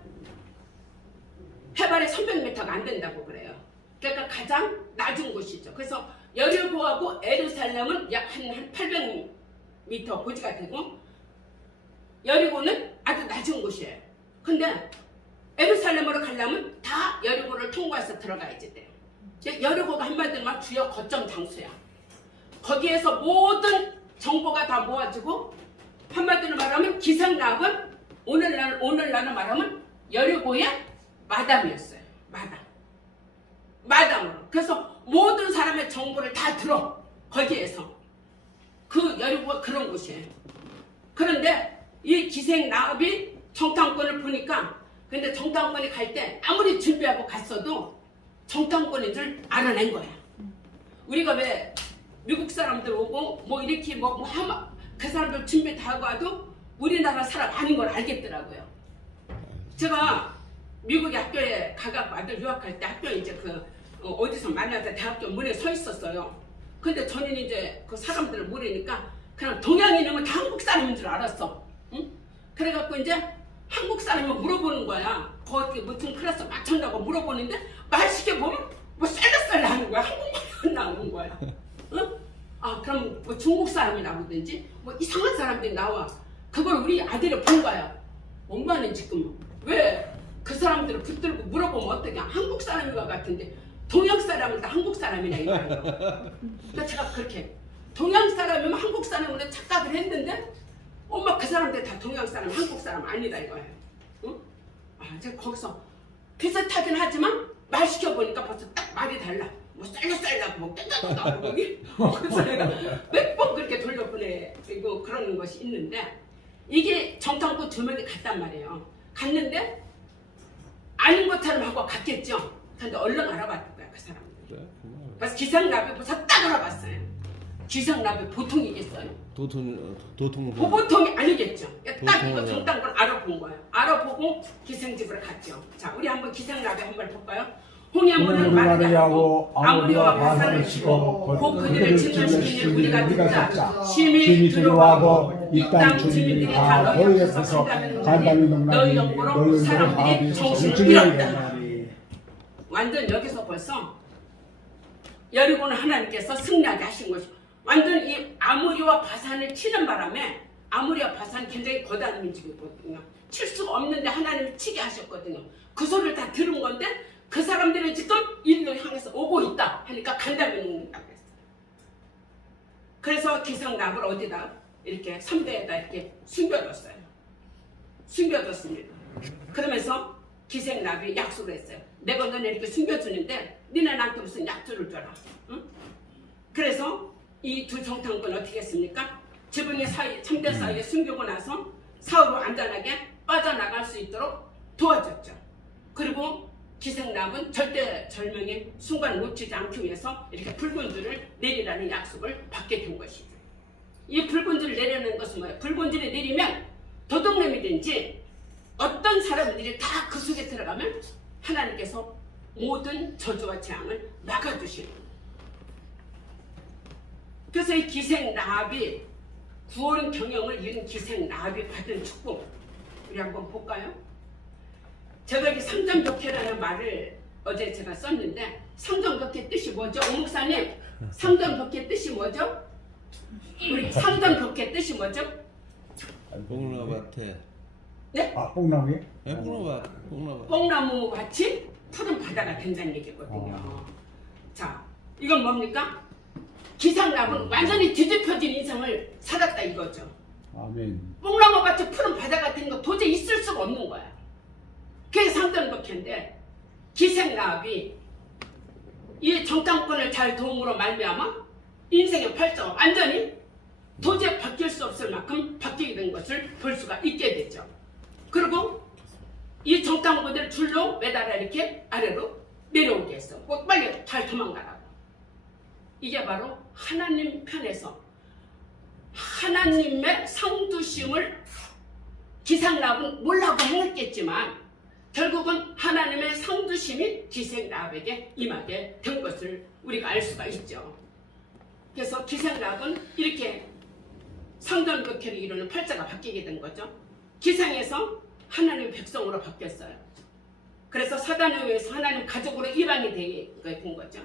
300m가 안 된다고 그래요. 그러니까 가장 낮은 곳이죠. 그래서 여리고하고 에루살렘은 약 한 800m 고지가 되고, 여리고는 아주 낮은 곳이에요. 근데 에루살렘으로 가려면 다 여리고를 통과해서 들어가야지 돼요. 여리고가 한마디로 말 주요 거점 장소야. 거기에서 모든 정보가 다 모아지고, 한마디로 말하면 기생락은 오늘날로 말하면 여리고의 마담이었어요. 마담으로. 그래서 모든 사람의 정보를 다 들어. 거기에서. 그 여리고가 그런 곳이에요. 그런데 이 기생락이 정탐꾼을 보니까, 근데 정탐꾼이 갈 때 아무리 준비하고 갔어도 정탐꾼인 줄 알아낸 거야. 우리가 왜 미국 사람들 오고 뭐 이렇게 그 사람들 준비 다 하고 와도 우리나라 사람 아닌 걸 알겠더라고요. 제가 미국에 학교에 가갖고 아들 유학할 때 학교에 이제 어디서 만나서 대학교 문에 서 있었어요. 근데 저는 이제 그 사람들을 모르니까 그냥 동양인이면 다 한국 사람인 줄 알았어. 응? 그래갖고 이제 한국 사람이면 물어보는 거야. 거기 무슨 클래스 맞춘다고 물어보는데 말 시켜보면 뭐 쌀쌀 하는 거야. 한국말이 안 나오는 거야. 응? 아 그럼 뭐 중국 사람이 나오든지 뭐 이상한 사람들이 나와. 그걸 우리 아들이 본 거야. 엄마는 지금 왜 그 사람들을 붙들고 물어보면 어떻게 한국 사람인 것 같은데 동양 사람은 다 한국 사람이냐 이거예요. 그러니까 제가 그렇게 동양 사람이면 한국 사람으로 착각을 했는데 엄마 그 사람들 다 동양 사람 한국 사람 아니다 이거예요. 응? 아 제가 거기서 비슷하긴 하지만 말 시켜보니까 벌써 딱 말이 달라. 뭐 쌀쌀하고 뭐 깨끗하고 거기 그래서 내가 몇 번 그렇게 돌려보내고 그러는 것이 있는데, 이게 정탐꾼 2명이 갔단 말이에요. 갔는데 아닌 것처럼 하고 갔겠죠. 근데 얼른 알아봤던 거야 그 사람들. 그래서 기생나비 보서 딱 알아봤어요. 기생나비 보통이겠어요? 보통이 아니겠죠. 딱 이거 정탐꾼 알아본 거예요. 알아보고 기생집으로 갔죠. 자, 우리 한번 기생나비 한번 볼까요? 홍해문을 마르게 아무리와 바산을 치고 곧 그들을 진멸시키니 우리가 듣자. 심히 두려워하고 이 땅 주민들이 다 너희 옆에서 간담이 너희 영으로 사람들이 정신을 잃었다. 완전 여기서 벌써 여리고는 하나님께서 승리하게 하신 것이, 완전 이 아무리와 바산을 치는 바람에, 아무리와 바산 굉장히 거대한 민족이거든요. 칠 수가 없는데 하나님이 치게 하셨거든요. 그 소리를 다 들은 건데 그 사람들은 지금 일로 향해서 오고 있다 하니까 간담이 놓는다고 했어요. 그래서 기생락을 어디다 이렇게 선대에다 이렇게 숨겨뒀어요. 숨겨뒀습니다. 그러면서 기생락이 약속을 했어요. 내가 너네 이렇게 숨겨주는데 니네 나한테 무슨 약조를 줘라. 응? 그래서 이 2 정탐꾼은 어떻게 했습니까? 지붕의 사이, 참대 사이에 숨기고 나서 사흘로 안전하게 빠져나갈 수 있도록 도와줬죠. 그리고 기생락은 절대 절명의 순간을 놓치지 않기 위해서 이렇게 붉은 줄을 내리라는 약속을 받게 된 것이죠. 이 붉은 줄을 내리는 것은 뭐예요? 붉은 줄이 내리면 도둑놈이든지 어떤 사람들이 다 그 속에 들어가면 하나님께서 모든 저주와 재앙을 막아주시는 거예요. 그래서 이 기생라합이 구원 경영을 이룬 기생라합이 받은 축복, 우리 한번 볼까요? 제가 여기 상전벽해라는 말을 어제 제가 썼는데, 상전벽해 뜻이 뭐죠? 오 목사님, 상전벽해 뜻이 뭐죠? 우리 상전벽해 뜻이 뭐죠? 복로밭에 네? 아, 뽕나무에? 네, 뽕나무. 뽕나무 같이 푸른 바다가 된다는 얘기거든요. 자, 이건 뭡니까? 기상락은 완전히 뒤집혀진 인생을 살았다 이거죠. 아멘. 뽕나무 같이 푸른 바다 같은 거 도저히 있을 수가 없는 거야. 그게 상전법회인데 기생락이 이 정탐꾼을 잘 도움으로 말미암아 인생의 발전 완전히 도저히 바뀔 수 없을 만큼 바뀌게 된 것을 볼 수가 있게 되죠. 그리고 이 정탐꾼들을 줄로 매달아 이렇게 아래로 내려오게 했어. 꼭 빨리 잘 도망가라고. 이게 바로 하나님 편에서 하나님의 상두심을 기생라합은 몰라고 했겠지만 결국은 하나님의 상두심이 기생라합에게 임하게 된 것을 우리가 알 수가 있죠. 그래서 기생라합은 이렇게 상전극회를 이루는 팔자가 바뀌게 된 거죠. 기생에서 하나님의 백성으로 바뀌었어요. 그래서 사단에 의해서 하나님 가족으로 이방이 된 거죠.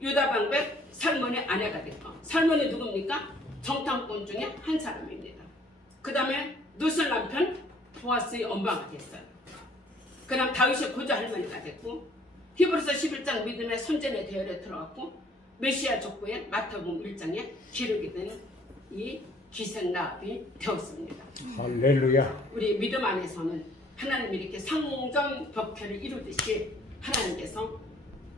유다 방백 살몬의 아내가 됐고, 살몬이 누굽니까? 정탐꾼 중에 한 사람입니다. 그 다음에 누슬 남편 보아스의 엄마가 됐어요. 그 다음 다윗의 고조 할머니가 됐고, 히브리서 11장 믿음의 선전의 대열에 들어갔고, 메시아 족보의 마태복음 1장에 기록이 된 이 기생라합이 되었습니다. 할렐루야. 우리 믿음 안에서는 하나님이 이렇게 상전벽회를 이루듯이 하나님께서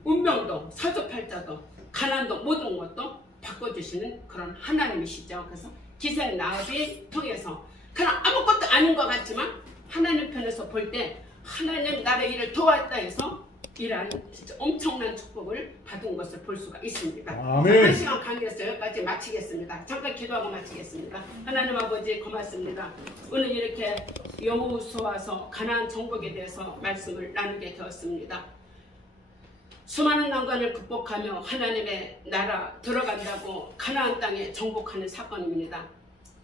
운명도 사주팔자도 가난도 모든 것도 바꿔주시는 그런 하나님이시죠. 그래서 기생라합이 통해서 그냥 아무것도 아닌 것 같지만 하나님 편에서 볼 때 하나님 나의 일을 도왔다 해서 이러한 진짜 엄청난 축복을 받은 것을 볼 수가 있습니다. 아멘. 한 시간 강의에서 여기까지 마치겠습니다. 잠깐 기도하고 마치겠습니다. 하나님 아버지 고맙습니다. 오늘 이렇게 여호수아서 가나안 정복에 대해서 말씀을 나누게 되었습니다. 수많은 난관을 극복하며 하나님의 나라 들어간다고 가나안 땅에 정복하는 사건입니다.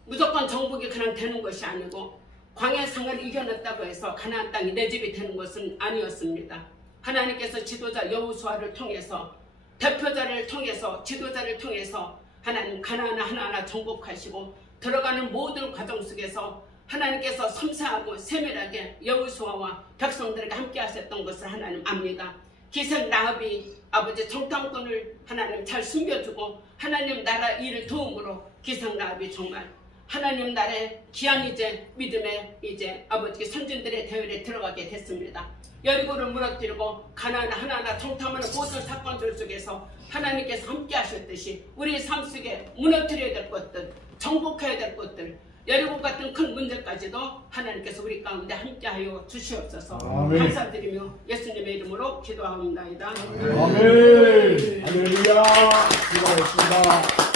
무조건 정복이 그냥 되는 것이 아니고 광야생활을 이겨냈다고 해서 가나안 땅이 내 집이 되는 것은 아니었습니다. 하나님께서 지도자 여호수아를 통해서 대표자를 통해서 지도자를 통해서 하나님 가나안을 하나하나 정복하시고 들어가는 모든 과정 속에서 하나님께서 섬세하고 세밀하게 여호수아와 백성들에게 함께 하셨던 것을 하나님 압니다. 기생라합이 아버지 정탐꾼을 하나님 잘 숨겨주고 하나님 나라 일을 도움으로 기생라합이 정말 하나님 나라의 귀한 이제 믿음의 이제 아버지 선진들의 대열에 들어가게 됐습니다. 여리고를 무너뜨리고 가나안 하나하나 정탐하는 모든 사건들 속에서 하나님께서 함께 하셨듯이 우리 삶 속에 무너뜨려야 될 것들, 정복해야 될 것들, 여리고 같은 큰 문제까지도 하나님께서 우리 가운데 함께하여 주시옵소서. 아멘. 감사드리며 예수님의 이름으로 기도합니다. 아멘. 할렐루야. 수고하셨습니다.